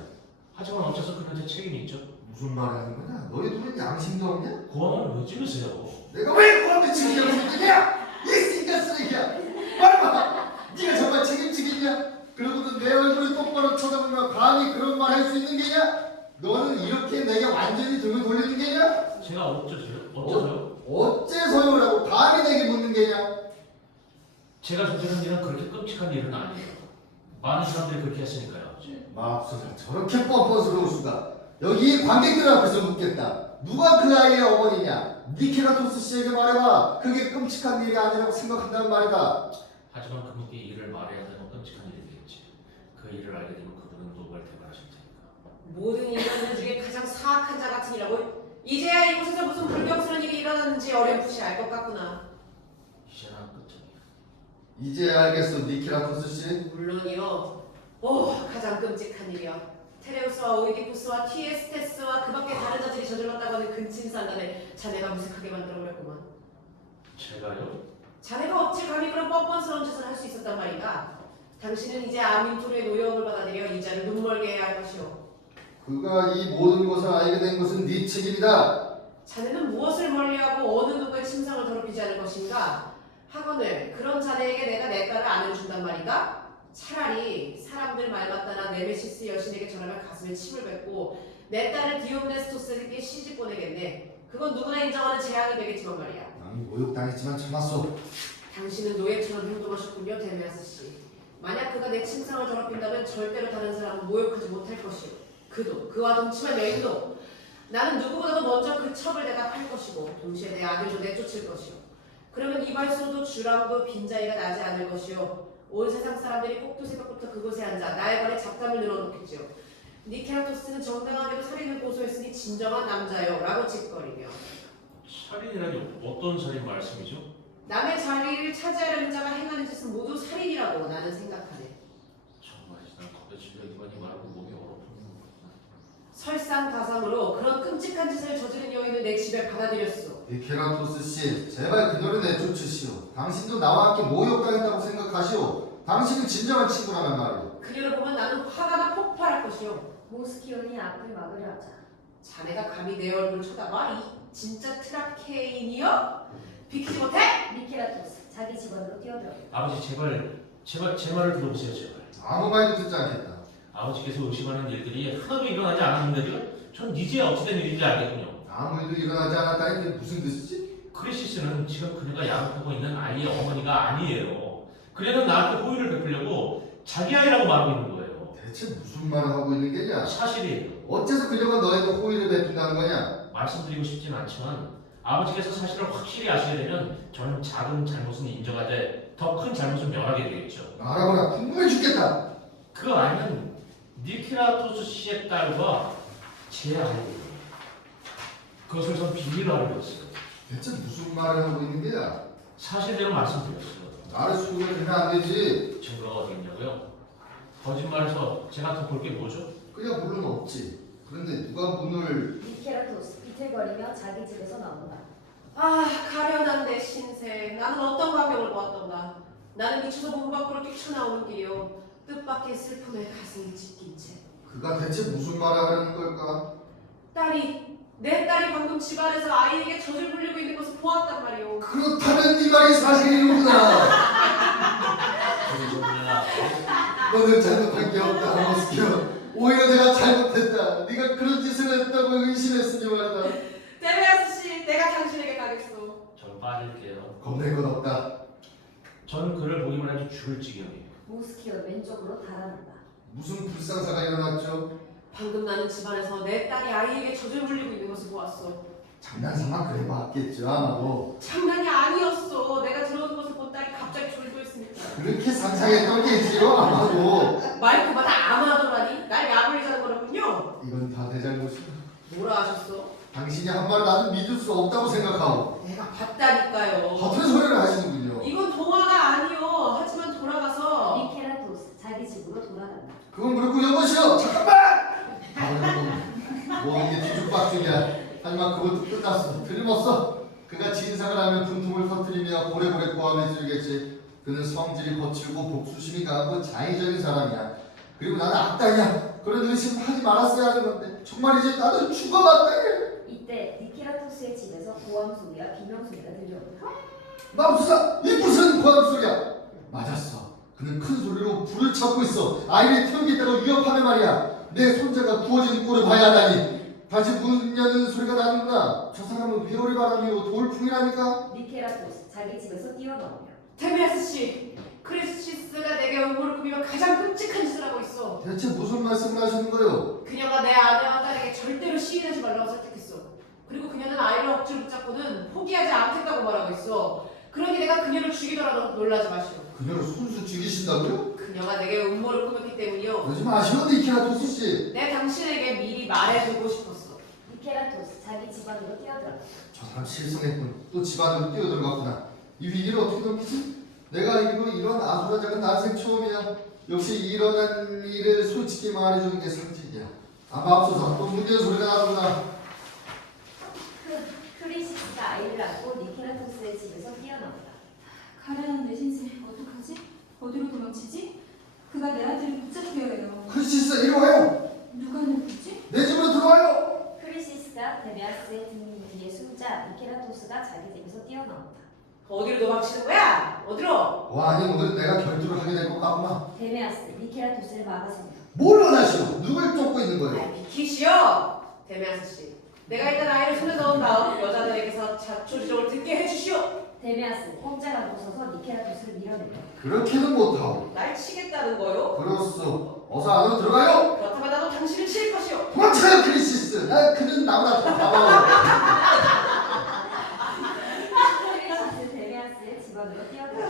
하지만 어째서 그런데 책임이 있죠? 무슨 말을 하는 거냐? 너희들은 양심도 없냐? 고함을 왜 찍으세요? 내가 왜 그런데 책임을 쓰느냐? 이 쓰레기야. 말해봐. 네가 정말 책임지겠냐? 그러고도 내 얼굴을 똑바로 쳐다 정말 감히 그런 말 할 수 있는 게냐? 너는 이렇게 내게 완전히 등을 돌리는 게냐? 제가 어째서요? 어째서요라고 감히 내게 묻는 게냐? 제가 저지른 일은 그렇게 끔찍한 일은 아니에요. 많은 사람들이 그렇게 했으니까요, 아버지. 마법소사 저렇게 뻔뻔스러울 수가. 여기 관객들 앞에서 묻겠다. 누가 그 아이의 어머니냐? 니케라토스 씨에게 말해봐. 그게 끔찍한 일이 아니라고 생각한다는 말이다. 하지만 그분께 일을 말해야 되는 끔찍한 일이겠지. 그 일을 알게 되면 그분은 노벌 대발하실 테니까. 모든 인간들 중에 가장 사악한 자 같은 이라고? 이제야 이곳에서 무슨 불경스러운 일이 일어났는지 어렴풋이 알 것 같구나. 이제는 끝장이야. 이제 알겠어, 니케라토스 씨. 물론이요. 가장 끔찍한 일이야. 테레우스와 오이디푸스와 티에스테스와 그 밖에 다른 자들이 저질렀다고 하는 근친산단을 자네가 무색하게 만들어버렸구만. 제가요? 자네가 어찌 감히 그런 뻔뻔스러운 짓을 할 수 있었단 말이다. 당신은 이제 아민토르의 노여움을 받아들여 이자를 눈멀게 해야 할 것이오. 그가 이 모든 것을 알게 된 것은 네 책임이다. 자네는 무엇을 멀리하고 어느 누구의 침상을 더럽히지 않을 것인가? 하거늘 그런 자네에게 내가 내 딸을 안 해준단 말이다? 차라리 사람들 말 맞다나 네메시스 여신에게 전하면 가슴에 침을 뱉고 내 딸을 디옵네스토스에게 시집 보내겠네. 그건 누구나 인정하는 재앙이 되겠지만 말이야. 나는 모욕당했지만 참았소. 당신은 노예처럼 행동하셨군요, 데메아스 씨. 만약 그가 내 침상을 더럽힌다면 절대로 다른 사람은 모욕하지 못할 것이오. 그도, 그와 동침한 여인도. 나는 누구보다도 먼저 그 첩을 내가 팔 것이고 동시에 내 아들도 내쫓을 것이오. 그러면 이발소도 주랑도 빈자리가 나지 않을 것이오. 온 세상 사람들이 꼭두새벽부터 그곳에 앉아 나의 발에 잡담을 늘어놓겠지요. 니케라토스는 정당하게도 살인을 고소했으니 진정한 남자요 라고 짓거리며. 살인이라니 어떤 살인 말씀이죠? 남의 자리를 차지하려는 자가 행하는 짓은 모두 살인이라고 나는 생각하네. 정말이지, 난 겁에 질려 이만이 말고 몸이 얼어붙는구나. 설상가상으로 그런 끔찍한 짓을 저지른 여인을 내 집에 받아들였소. 니케라토스 씨, 제발 그녀를 내쫓으시오. 당신도 나와 함께 모욕당했다고 생각하시오. 당신은 진정한 친구라는 말이오. 그녀를 보면 나는 화가 나 폭발할 것이오. 모스키온이 앞을 막으려 하자. 자네가 감히 내 얼굴을 쳐다봐? 이 진짜 트라케인이여? 비키지 못해? 니케라토스 자기 집안으로 뛰어들어. 아버지 제발 제 말을 들어보세요, 제발. 아무 말도 듣지 않겠다. 아버지께서 의심하는 일들이 하나도 일어나지 않았는데도요? 전 이제야 어찌된 일인지 알겠군요. 아무 일도 일어나지 않았다니 그게 무슨 뜻이지? 크리시스는 지금 그녀가 양육하고 있는 아이의 어머니가 아니에요. 그녀는 나한테 호의를 베풀려고 자기 아이라고 말하고 있는 거예요. 대체 무슨 말을 하고 있는 게냐? 사실이에요. 어째서 그녀가 너에게 호의를 베푼다는 거냐? 말씀드리고 싶진 않지만 아버지께서 사실을 확실히 아시게 되면 저는 작은 잘못은 인정하되 더 큰 잘못은 면하게 되겠죠. 말하거나 궁금해 죽겠다. 그 아이는 니케라토스 씨의 딸과 제 아이예요. 그것을 전 비밀로 알고 있어요. 대체 무슨 말을 하고 있는 게야? 사실대로 말씀드렸어요. 나를 속이면 안 되지. 증거가 어디 있냐고요? 거짓말해서 제가 더 볼 게 뭐죠? 그야 물론 없지. 그런데 누가 문을... 니케라토스 비틀거리며 자기 집에서 나온다. 가련한 내 신세. 나는 어떤 광경을 보았던가. 나는 미쳐서 문 밖으로 뛰쳐나오는 길이요. 뜻밖의 슬픔에 가슴이 찢긴 채. 그가 대체 무슨 말을 하는 걸까? 내 딸이 방금 집안에서 아이에게 젖을 불리고 있는 것을 보았단 말이오. 그렇다면 네 말이 사실이로구나. 너는 잘못한 게 없다, 모스키오. 오히려 내가 잘못했다. 네가 그런 짓을 했다고 의심했으니 말이다. 데메아스 씨, 내가 당신에게 가겠소. 전 빠질게요. 겁낼 건 없다. 전 그를 보기만 해도 죽을 지경이에요. 모스키온 왼쪽으로 달아난다. 무슨 불상사가 일어났죠? 방금 나는 집안에서 내 딸이 아이에게 젖을 불리고 있는 것을 보았어. 장난삼아 그래 봤겠죠, 아마도. 장난이 아니었어. 내가 들어오는 것을 본 딸이 갑자기 졸도했으니까. 그렇게 상상했던 게지요, 아마도. 말 그마다 아마도라니? 날 약올리자는 거라군요. 이건 다 내 잘못이야. 뭐라 하셨어? 당신이 한 말 나는 믿을 수 없다고 생각하고 내가 봤다니까요. 허튼 소리를 하시는군요. 이건 동화가 아니요. 하지만 돌아가서 니케라토스 자기 집으로 돌아간다. 그건 그렇고 여보시오, 잠깐만! 뭐 이게 뒤죽박죽이야. 하지만 그것도 끝났어. 틀림없어. 그가 진상을 하면 분통을 터뜨리며 고래고래 고함에 지르겠지. 그는 성질이 거칠고 복수심이 강하고 자의적인 사람이야. 그리고 나는 악당이야. 그런 의심하지 말았어야 하는 건데 정말이지 나도 죽어봤다. 이때 니케라토스의 집에서 고함 소리와 비명 소리가 들려온다. 맙소사! 이 무슨 고함 소리야? 맞았어. 그는 큰 소리로 불을 찾고 있어. 아이를 태우겠다고 위협하며 말이야. 내 손자가 구워지는 꼴을 봐야 하다니. 다시 문 여는 소리가 나는구나. 저 사람은 회오리 바람이로 돌풍이라니까. 니케라토스 자기 집에서 뛰어나오며 테메아스 씨, 크리시스가 내게 음모를 꾸미며 가장 끔찍한 짓을 하고 있어. 대체 무슨 말씀을 하시는 거요? 그녀가 내 아내와 딸에게 절대로 시인하지 말라고 설득했어. 그리고 그녀는 아이를 억지로 붙잡고는 포기하지 않겠다고 말하고 있어. 그러니 내가 그녀를 죽이더라도 놀라지 마시오. 그녀를 손수 죽이신다고요? 그녀가 내게 음모를 꾸몄기 때문이요. 그러지 마시오, 니케라토스 씨. 내 당신에게 미리 말해두고 싶었어. 니케라토스 자기 집 안으로 뛰어들어 저 사람 실성했군. 또 집안으로 뛰어들어갔구나. 이 위기를 어떻게 넘기지? 내가 알기로 이런 아수라장은 난생 처음이야. 역시 일어난 일을 솔직히 말해주는 게 상책이야. 아마 앞서서 또 문제의 소리가 나는구나. 크리시스가 아이를 안고 니케라토스의 집에서 뛰어나온다. 가련한 내 신세 어떡하지? 어디로 도망치지? 그가 내 아들을 붙잡혀야 해요. 크리시스 이리 와요. 누가 누구지? 내 집으로 들어와요. 크리시스가 데메아스의 등 뒤에 숨자 니케라토스가 자기 집에서 뛰어나온다. 어디로 도망치는 거야? 어디로? 아니 오늘 내가 결투를 하게 될 것 같구나. 데메아스 니케라토스를 막아섭니다. 뭘 원하시오? 누굴 쫓고 있는 거예요? 비키시오. 데메아스 씨, 내가 일단 아이를 손에 넣은 다음 여자들에게서 자초지종을 듣게 해주시오. 데메아스 꼼짝 않고 서서 니케라토스를 밀어낸다. 그렇게는 못하오. 날 치겠다는 거요? 그렇소. 어서 안으로 들어가요. 그렇다면 나도 당신을 칠 것이오. 도망쳐요 크리시스. 그는 나보다 더 가봐요. 크리시스 데메아스의 집 안으로 뛰어들어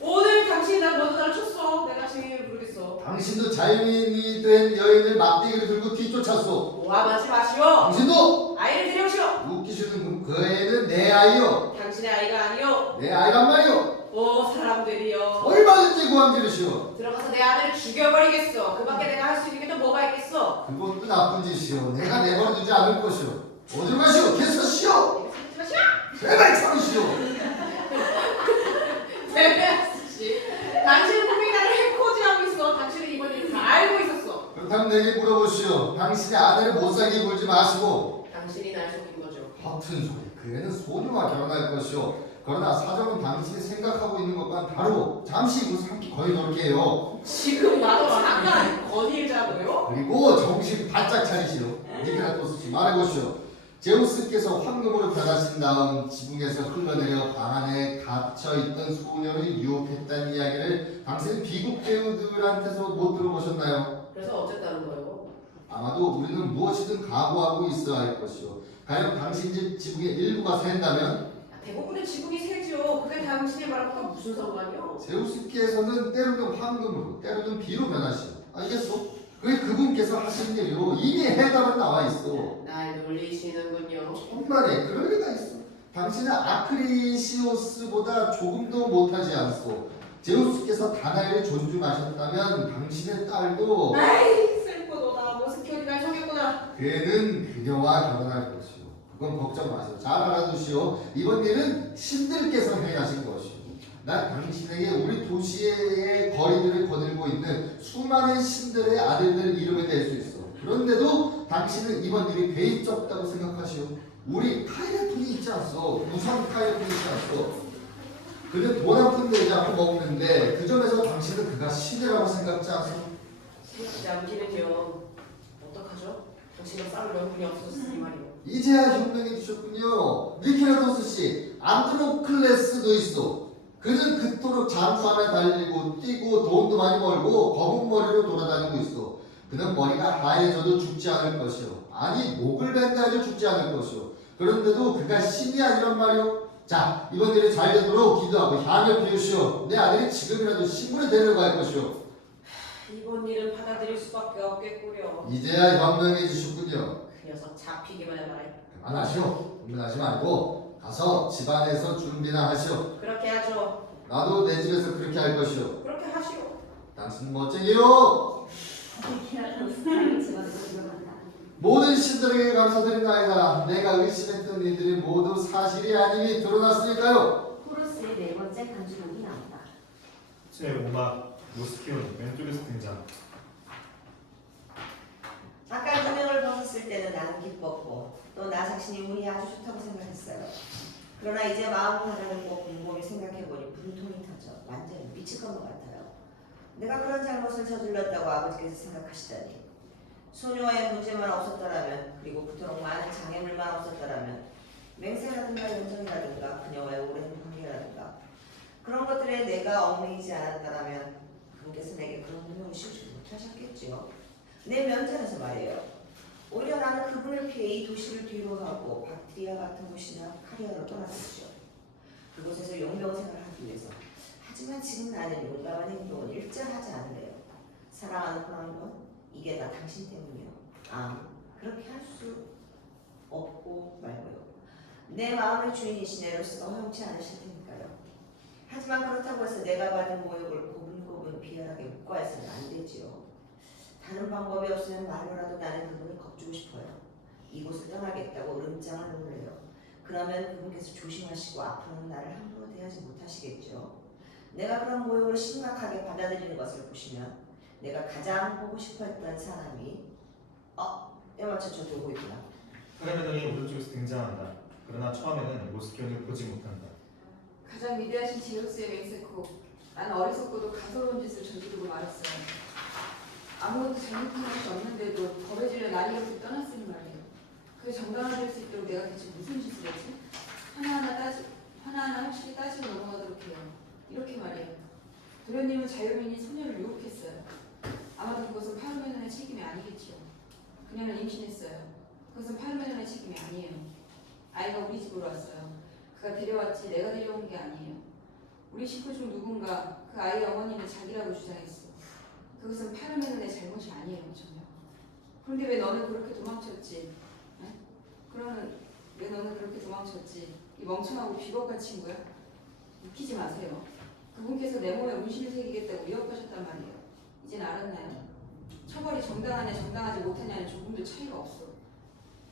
오늘 당신이 날 먼저 나를 쳤어. 내가 증인을 부르겠어. 당신도 자유인이 된 여인을 막대기를 들고 뒤쫓았소. 모함하지 마시오. 당신도 아이를 데려오시오. 웃기시는 그 애는 내 아이요. 당신의 아이가 아니오. 내 아이란 말이요. 오 사람들이요. 얼마든지 구함지르시오. 들어가서 내 아들을 죽여버리겠어. 그밖에 내가 할 수 있는 게 또 뭐가 있겠어? 그것도 나쁜 짓이오. 내가 내버려두지 않을 것이오. 어디로 가시오? 계속시오. 이거 쓰지 마시오. 제발 참으시오. 데메아스 씨, 당신은 분명히 나를 해코지하고 있어. 당신은 이번 일을 다 알고 있었어. 그렇다면 내게 물어보시오. 당신의 아내를 못 살게 굴지 마시고. 당신이 날 속인 거죠. 허튼 소리. 그 애는 소녀와 결혼할 것이오. 그러나 사정은 당신이 생각하고 있는 것과는 다르고 잠시 후 삼기 거의 놀게요. 지금 나도 잠깐 건의자고요. 그리고 정신 바짝 차리시오. 니케라토스 씨 말해보시오. 제우스께서 황금으로 변하신 다음 지붕에서 흘러내려 방 안에 갇혀있던 소녀를 유혹했다는 이야기를 당신은 비극 배우들한테서 못 들어보셨나요? 그래서 어쨌다는 거예요? 아마도 우리는 무엇이든 각오하고 있어야 할 것이오. 가령 당신 집 지붕의 일부가 샌다면 대부분의 지붕이 새죠. 그게 당신이 말한 것과 무슨 상관이요? 제우스께서는 때로는 황금으로 때로는 비로 변하시오. 알겠소? 그게 그분께서 하신 일이요. 이미 해답은 나와 있어. 날 놀리시는군요. 정말에 그럴 리가 있어. 당신은 아크리시오스보다 조금도 못하지 않소. 제우스께서 다나엘을 존중하셨다면 당신의 딸도 아이 슬프도다. 모스키온이 날 속였구나. 그는 그녀와 결혼할 것이오. 그건 걱정 마시오. 잘 알아두시오. 이번 일은 신들께서 행하신 것이오. 난 당신에게 우리 도시의 거리들을 거닐고 있는 수많은 신들의 아들들 이름을 댈 수 있어. 그런데도 당신은 이번 일이 괴입적다고 생각하시오. 우리 카이레톤이 있지 않소. 무성 카이레톤이 있지 않소. 그는 돈 한 푼 내지 않고 먹는데 그 점에서 당신은 그가 신이라고 생각지 않소. 생각지 않기는요. 어떡하죠? 당신과 싸울 명분이 없었으니 말이요. 이제야 현명해 주셨군요. 니케라토스 씨, 안드로클레스도 있어. 그는 그토록 장수함에 달리고 뛰고 돈도 많이 벌고 검은 머리로 돌아다니고 있어. 그는 머리가 하얘져도 죽지 않을 것이요. 아니 목을 벤다 해도 죽지 않을 것이요. 그런데도 그가 신이 아니란 말이요. 자, 이번 일이 잘 되도록 기도하고 향을 피우시오. 내 아들이 지금이라도 신부를 데려갈 것이요. 이번 일은 받아들일 수밖에 없겠구려. 이제야 현명해 주셨군요. 그 녀석 잡히기만 해봐라. 그만하시오. 고민하지 말고 가서 집안에서 준비나 하시오. 그렇게 하죠. 나도 내 집에서 그렇게 할 것이오. 그렇게 하시오. 당신 멋쟁이요. 니케라토스 자기 집 안으로 들어간다. 모든 신들에게 감사드립니다. 내가 의심했던 이들이 모두 사실이 아님이 드러났으니까요. 호루스의 네 번째 간주곡이 나온다. 제5막 모스키온 왼쪽에서 등장. 아까 누명을 벗었을 때는 나는 기뻤고 또 나 자신이 운이 아주 좋다고 생각했어요. 그러나 이제 마음 가다듬고 곰곰이 생각해보니 분통이 터져 완전히 미칠 것 같아요. 내가 그런 잘못을 저질렀다고 아버지께서 생각하시다니. 소녀의 문제만 없었더라면, 그리고 그토록 많은 장애물만 없었더라면, 맹세라든가 연정이라든가 그녀와의 오랜 관계라든가 그런 것들에 내가 얽매이지 않았더라면 그분께서 내게 그런 운명을 씌우지 못하셨겠지요. 내 면전에서 말이에요. 오히려 나는 그분을 피해 이 도시를 뒤로하고 박트리아 같은 곳이나 카리아로 떠났었죠. 그곳에서 용병 생활을 하기 위해서. 하지만 지금 나는 용감한 행동은 일절하지 않으래요. 사랑하는 건 이게 다 당신 때문이에요. 그렇게 할 수 없고 말고요. 내 마음의 주인이신 에로스가 허용치 않으실 테니까요. 하지만 그렇다고 해서 내가 받은 모욕을 고분고분 비열하게 묵과해서는 안 되지요. 다른 방법이 없으면 말로라도 나는 그분을 겁주고 싶어요. 이곳을 떠나겠다고 음장을 놓으래요. 그러면 그분께서 조심하시고 앞으로는 나를 함부로 대하지 못하시겠죠. 내가 그런 모욕을 심각하게 받아들이는 것을 보시면 내가 가장 보고 싶어했던 사람이 때마침 저 돌고 있구나. 파르메논이 오른쪽에서 등장한다. 그러나 처음에는 모스키온을 보지 못한다. 가장 위대하신 제우스의 맹세코. 나는 어리석고도 가소로운 짓을 저지르고 말았어요. 아무것도 잘못한 것이 없는데도 법에 질려 날이 없이 떠났으니 말이에요. 그게 정당화될 수 있도록 내가 대체 무슨 짓을 했지? 하나하나 확실히 따지고 넘어가도록 해요. 이렇게 말이에요. 도련님은 자유민이 소녀를 유혹했어요. 아마도 그것은 파르메논의 책임이 아니겠지요. 그녀는 임신했어요. 그것은 파르메논의 책임이 아니에요. 아이가 우리 집으로 왔어요. 그가 데려왔지 내가 데려온 게 아니에요. 우리 식구 중 누군가 그 아이의 어머니는 자기라고 주장했어. 그것은 파르메논의 잘못이 아니에요, 전혀. 그런데 왜 너는 그렇게 도망쳤지? 네? 그러는 왜 너는 그렇게 도망쳤지? 이 멍청하고 비겁한 친구야? 웃기지 마세요. 그분께서 내 몸에 문신을 새기겠다고 위협하셨단 말이에요. 이젠 알았나요? 처벌이 정당하냐 정당하지 못하냐는 조금도 차이가 없어.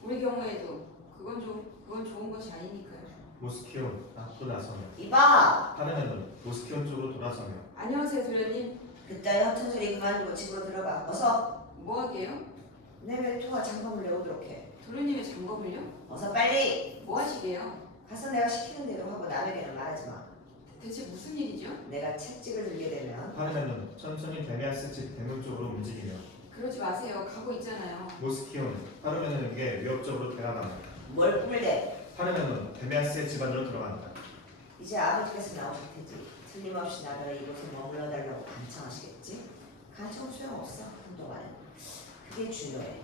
우리 경우에도 그건 좋은 것이 아니니까요. 모스키온 앞으로 나서며 이봐! 파르메논 모스키온 쪽으로 돌아서며 안녕하세요, 도련님. 그따위 허튼 소리 그만두고 집으로 들어가. 어서! 뭐 하게요? 내 외투와 장갑을 내오도록 해. 도련님의 점검을요? 어서 빨리! 뭐 하시게요? 가서 내가 시키는 대로 하고 남에게는 말하지 마. 대체 무슨 일이죠? 내가 채찍을 들게 되면 파르메논 천천히 데미아스 집 대문 쪽으로 움직이며 그러지 마세요. 가고 있잖아요. 모스키온 파르메논에게 위협적으로 대화하며 뭘 꿈을 대? 파르메논 데미아스의 집 안으로 들어간다. 이제 아버지께서 나오실 테지. 틀림없이 나더러 이곳에 머물러 달라고 간청하시겠지? 간청은 소용없어. 한동안은. 그게 중요해.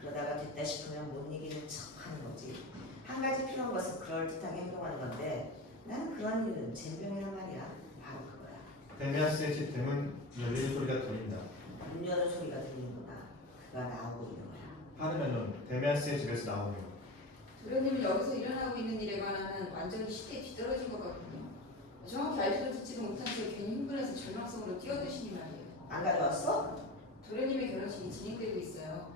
그러다가 됐다 싶으면 못 이기는 척하는 거지. 한 가지 필요한 것은 그럴듯하게 행동하는 건데 나는 그런 일은 젬병이란 말이야. 바로 그거야. 데미아스의 집 대문 열리는 소리가 들린다. 문 여는 소리가 들리는구나. 그가 나오고 있는 거야. 파르메논 데미아스의 집에서 나오며 도련님은 여기서 일어나고 있는 일에 관한은 완전히 시대에 뒤떨어진 것 같군요. 정확히 알지도 듣지도 못한 채 괜히 흥분해서 절망성으로 뛰어드시니 말이에요. 안 가져왔어? 도련님의 결혼식이 진행되고 있어요.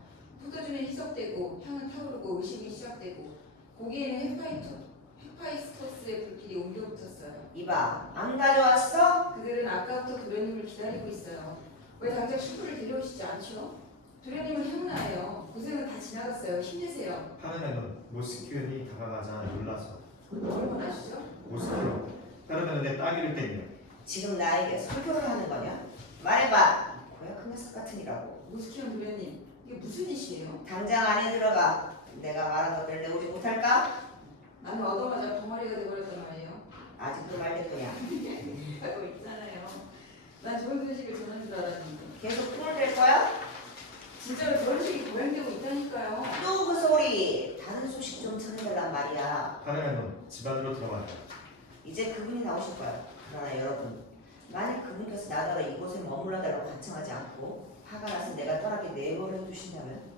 포도주는 희석되고 향은 타오르고 의식이 시작되고 고기에는 헤파이스토스의 불길이 옮겨 붙었어요. 이봐, 안 가져왔어? 그들은 아까부터 도련님을 기다리고 있어요. 왜 당장 식구를 데려오시지 않죠? 도련님은 행운아예요. 고생은 다 지나갔어요. 힘내세요. 파르메논 모스키온이 다가가자 놀라서 뭘 원하시죠? 모스키온 파르메논의 따귀를 때리며 지금 나에게 설교를 하는 거냐? 말해봐. 고약한 녀석 같으니라고. 모스키온 도련님, 이게 무슨 짓이에요? 당장 안에 들어가. 내가 말한 것들 내오지 못할까? 나는 얻어맞아 벙어리가 돼버렸단 말이에요. 아직도 말대꾸냐? 알고 있잖아요. 난 좋은 소식을 전한 줄 알았는데 계속 꿈을 댈 거야? 진짜로 결혼식이 거행되고 있다니까요. 또 그 소리. 다른 소식 좀 전해달란 말이야. 파르메논 집 안으로 들어간다. 이제 그분이 나오실 거야. 그러나 여러분, 만약 그분께서 나더러 이곳에 머물러달라고 간청하지 않고 화가 나서 내가 떠나게 내버려 두신다면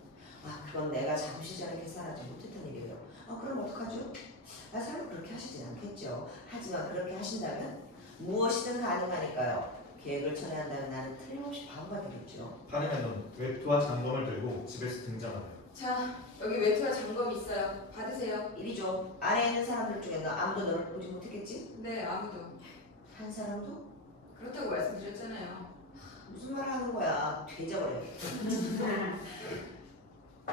그건 내가 잠시 전에 계산하지 못했던 일이에요. 그럼 어떡하죠? 설마 그렇게 하시진 않겠죠. 하지만 그렇게 하신다면 무엇이든 가능하니까요. 계획을 처리한다면 나는 틀림없이 바보가 되겠죠. 파르메논 외투와 장검을 들고 집에서 등장하며 자, 여기 외투와 점검이 있어요. 받으세요. 이리 줘. 안에 있는 사람들 중에 너 아무도 너를 보지 못했겠지? 네, 아무도. 한 사람도? 그렇다고 말씀드렸잖아요. 무슨 말을 하는 거야? 되져버려.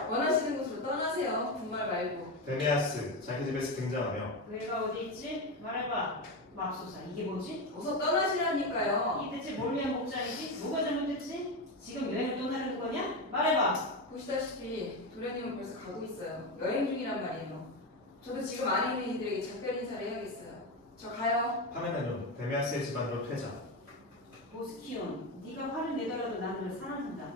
원하시는 곳으로 떠나세요. 분말 말고. 데미아스 자기 집에서 등장하며 내가 어디 있지? 말해봐. 맙소사 이게 뭐지? 어서 떠나시라니까요. 이 대체 뭘 위한 목장이지? 뭐가 잘못됐지? 지금 여행을 떠나는 거냐? 말해봐. 보시다시피 도련님은 벌써 가고 있어요. 여행 중이란 말이에요. 저도 지금 안에 있는 이들에게 작별 인사를 해야겠어요. 저 가요. 파메나뇽, 데메아스의 집안으로 퇴자. 모스키온, 네가 화를 내더라도 나는 널 사랑한다.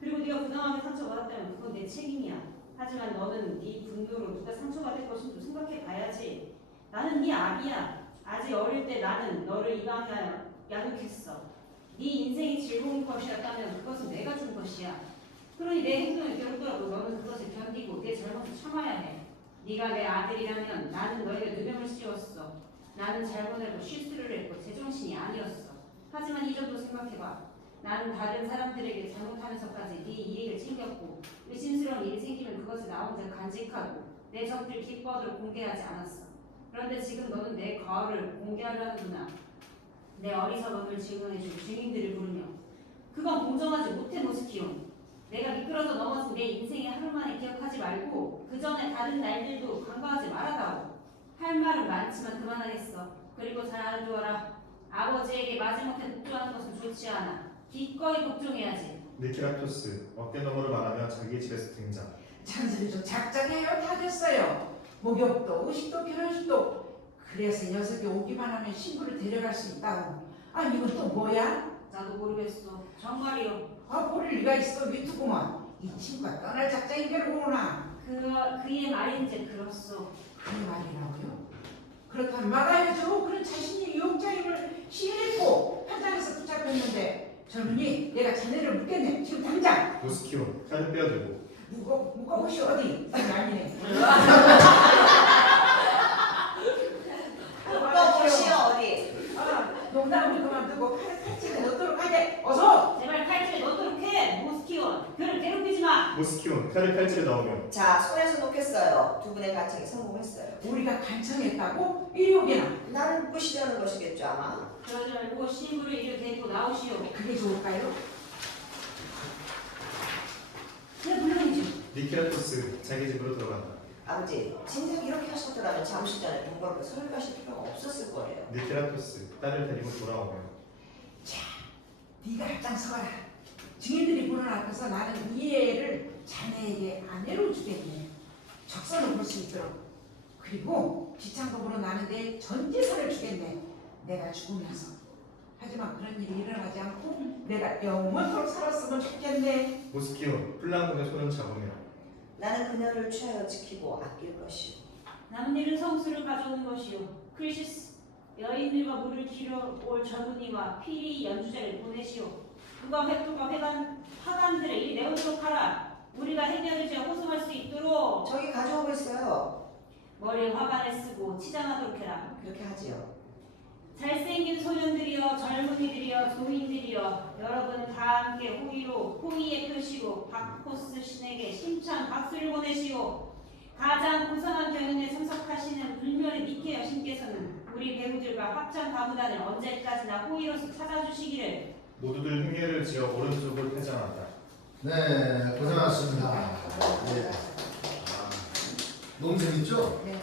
그리고 네가 부당하게 상처받았다면 그건 내 책임이야. 하지만 너는 네 분노로 누가 상처받을 것인지 생각해봐야지. 나는 네 아비야. 아직 어릴 때 나는 너를 입양하여 양육했어. 네 인생이 즐거운 것이었다면 그것은 내가 준 것이야. 그러니 내 행동을 겨루더라도 너는 그것을 견디고 내 잘못을 참아야 해. 네가 내 아들이라면 나는 너에게 누명을 씌웠어. 나는 잘못 알고 실수를 했고 제정신이 아니었어. 하지만 이 점도 생각해봐. 나는 다른 사람들에게 잘못하면서까지 네 이익을 챙겼고 의심스러운 일이 생기면 그것을 나 혼자 간직하고 내 적들 기뻐하도록 공개하지 않았어. 그런데 지금 너는 내 거울을 공개하려는구나. 내 어리석음을 증언해줄 증인들을 부르며. 그건 공정하지 못해 모스키온. 내가 미끄러져 넘어진 내 인생의 하루만에 기억하지 말고 그 전에 다른 날들도 간과하지 말아다오. 할 말은 많지만 그만하겠어. 그리고 잘 알아두어라. 아버지에게 마지못해 복종하는 것은 좋지 않아. 기꺼이 복종해야지. 니키라토스, 어깨 너머를 말하며 자기 집에서 등장. 잔소리 좀 작작해요. 다 됐어요. 목욕도 의식도 결혼식도. 그래서 녀석이 오기만 하면 신부를 데려갈 수 있다고. 아 이건 또 뭐야? 나도 모르겠어. 정말이요. 아 볼 리가 있어. 위투구먼. 이 친구가 떠날 작정인 게로구나. 그의 말인지 그렇소. 그 말이라고요? 그렇다면 막아야죠. 그런 자신이 유혹자임을 시인했고 현장에서 붙잡혔는데 젊은이 내가 자네를 묻겠네. 지금 당장 모스키온, 칼을 빼어들고. 묶어보시 어디? 아니네. 묶어보시오 어디? 아 농담을 그만두고 칼을 칼집에 넣도록 하게. 어서. 제발 칼집에 넣도록 해. 모스키온. 그를 괴롭히지 마. 모스키온, 칼을 칼집에 넣으며. 자 손에서 놓겠어요. 두 분의 간청이 성공했어요. 우리가 간청했다고? 이리 오게나. 나를 묶으시려는 것이겠죠 아마. 그러지 말고 신부를 이리 데리고 나오시오. 그게 좋을까요? 네 물론이죠. 니키라토스, 자기 집으로 들어간다. 아버지 진작 이렇게 하셨더라면 잠시 전에 동거로 설가실 필요가 없었을 거예요. 니키라토스, 딸을 데리고 돌아오며. 네가 앞장 서라. 증인들이 보는 앞에서 나는 이 애를 자네에게 아내로 주겠네. 적선을 볼 수 있도록. 그리고 지창금으로 나는 내 전 재산을 주겠네. 내가 죽으면서. 하지만 그런 일이 일어나지 않고 내가 영원토록 살았으면 좋겠네. 모스키온, 플랑군의 손을 잡으며. 나는 그녀를 취하여 지키고 아낄 것이오. 남은 일은 성수를 가져오는 것이오. 크리시스, 여인들과 물을 길어 올 젊은이와 피리 연주자를 보내시오. 그가 획도가 화관들을 이리 내오도록 하라. 우리가 해결을 지어 호송할 수 있도록 저기 가져오고 있어요. 머리에 화관을 쓰고 치장하도록 해라. 그렇게 하지요. 잘생긴 소년들이여 젊은이들이여 소인들이여 여러분 다 함께 호의의 표시로 박포스 신에게 심찬 박수를 보내시오. 가장 고상한 경연에 참석하시는 불멸의 니케 여신께서는 우리 배우들과 합창 가무단을 언제까지나 호의로서 찾아주시기를. 모두들 흥례를 지어 오른쪽을 회전한다. 네, 고생하셨습니다. 네. 너무 재밌죠? 네.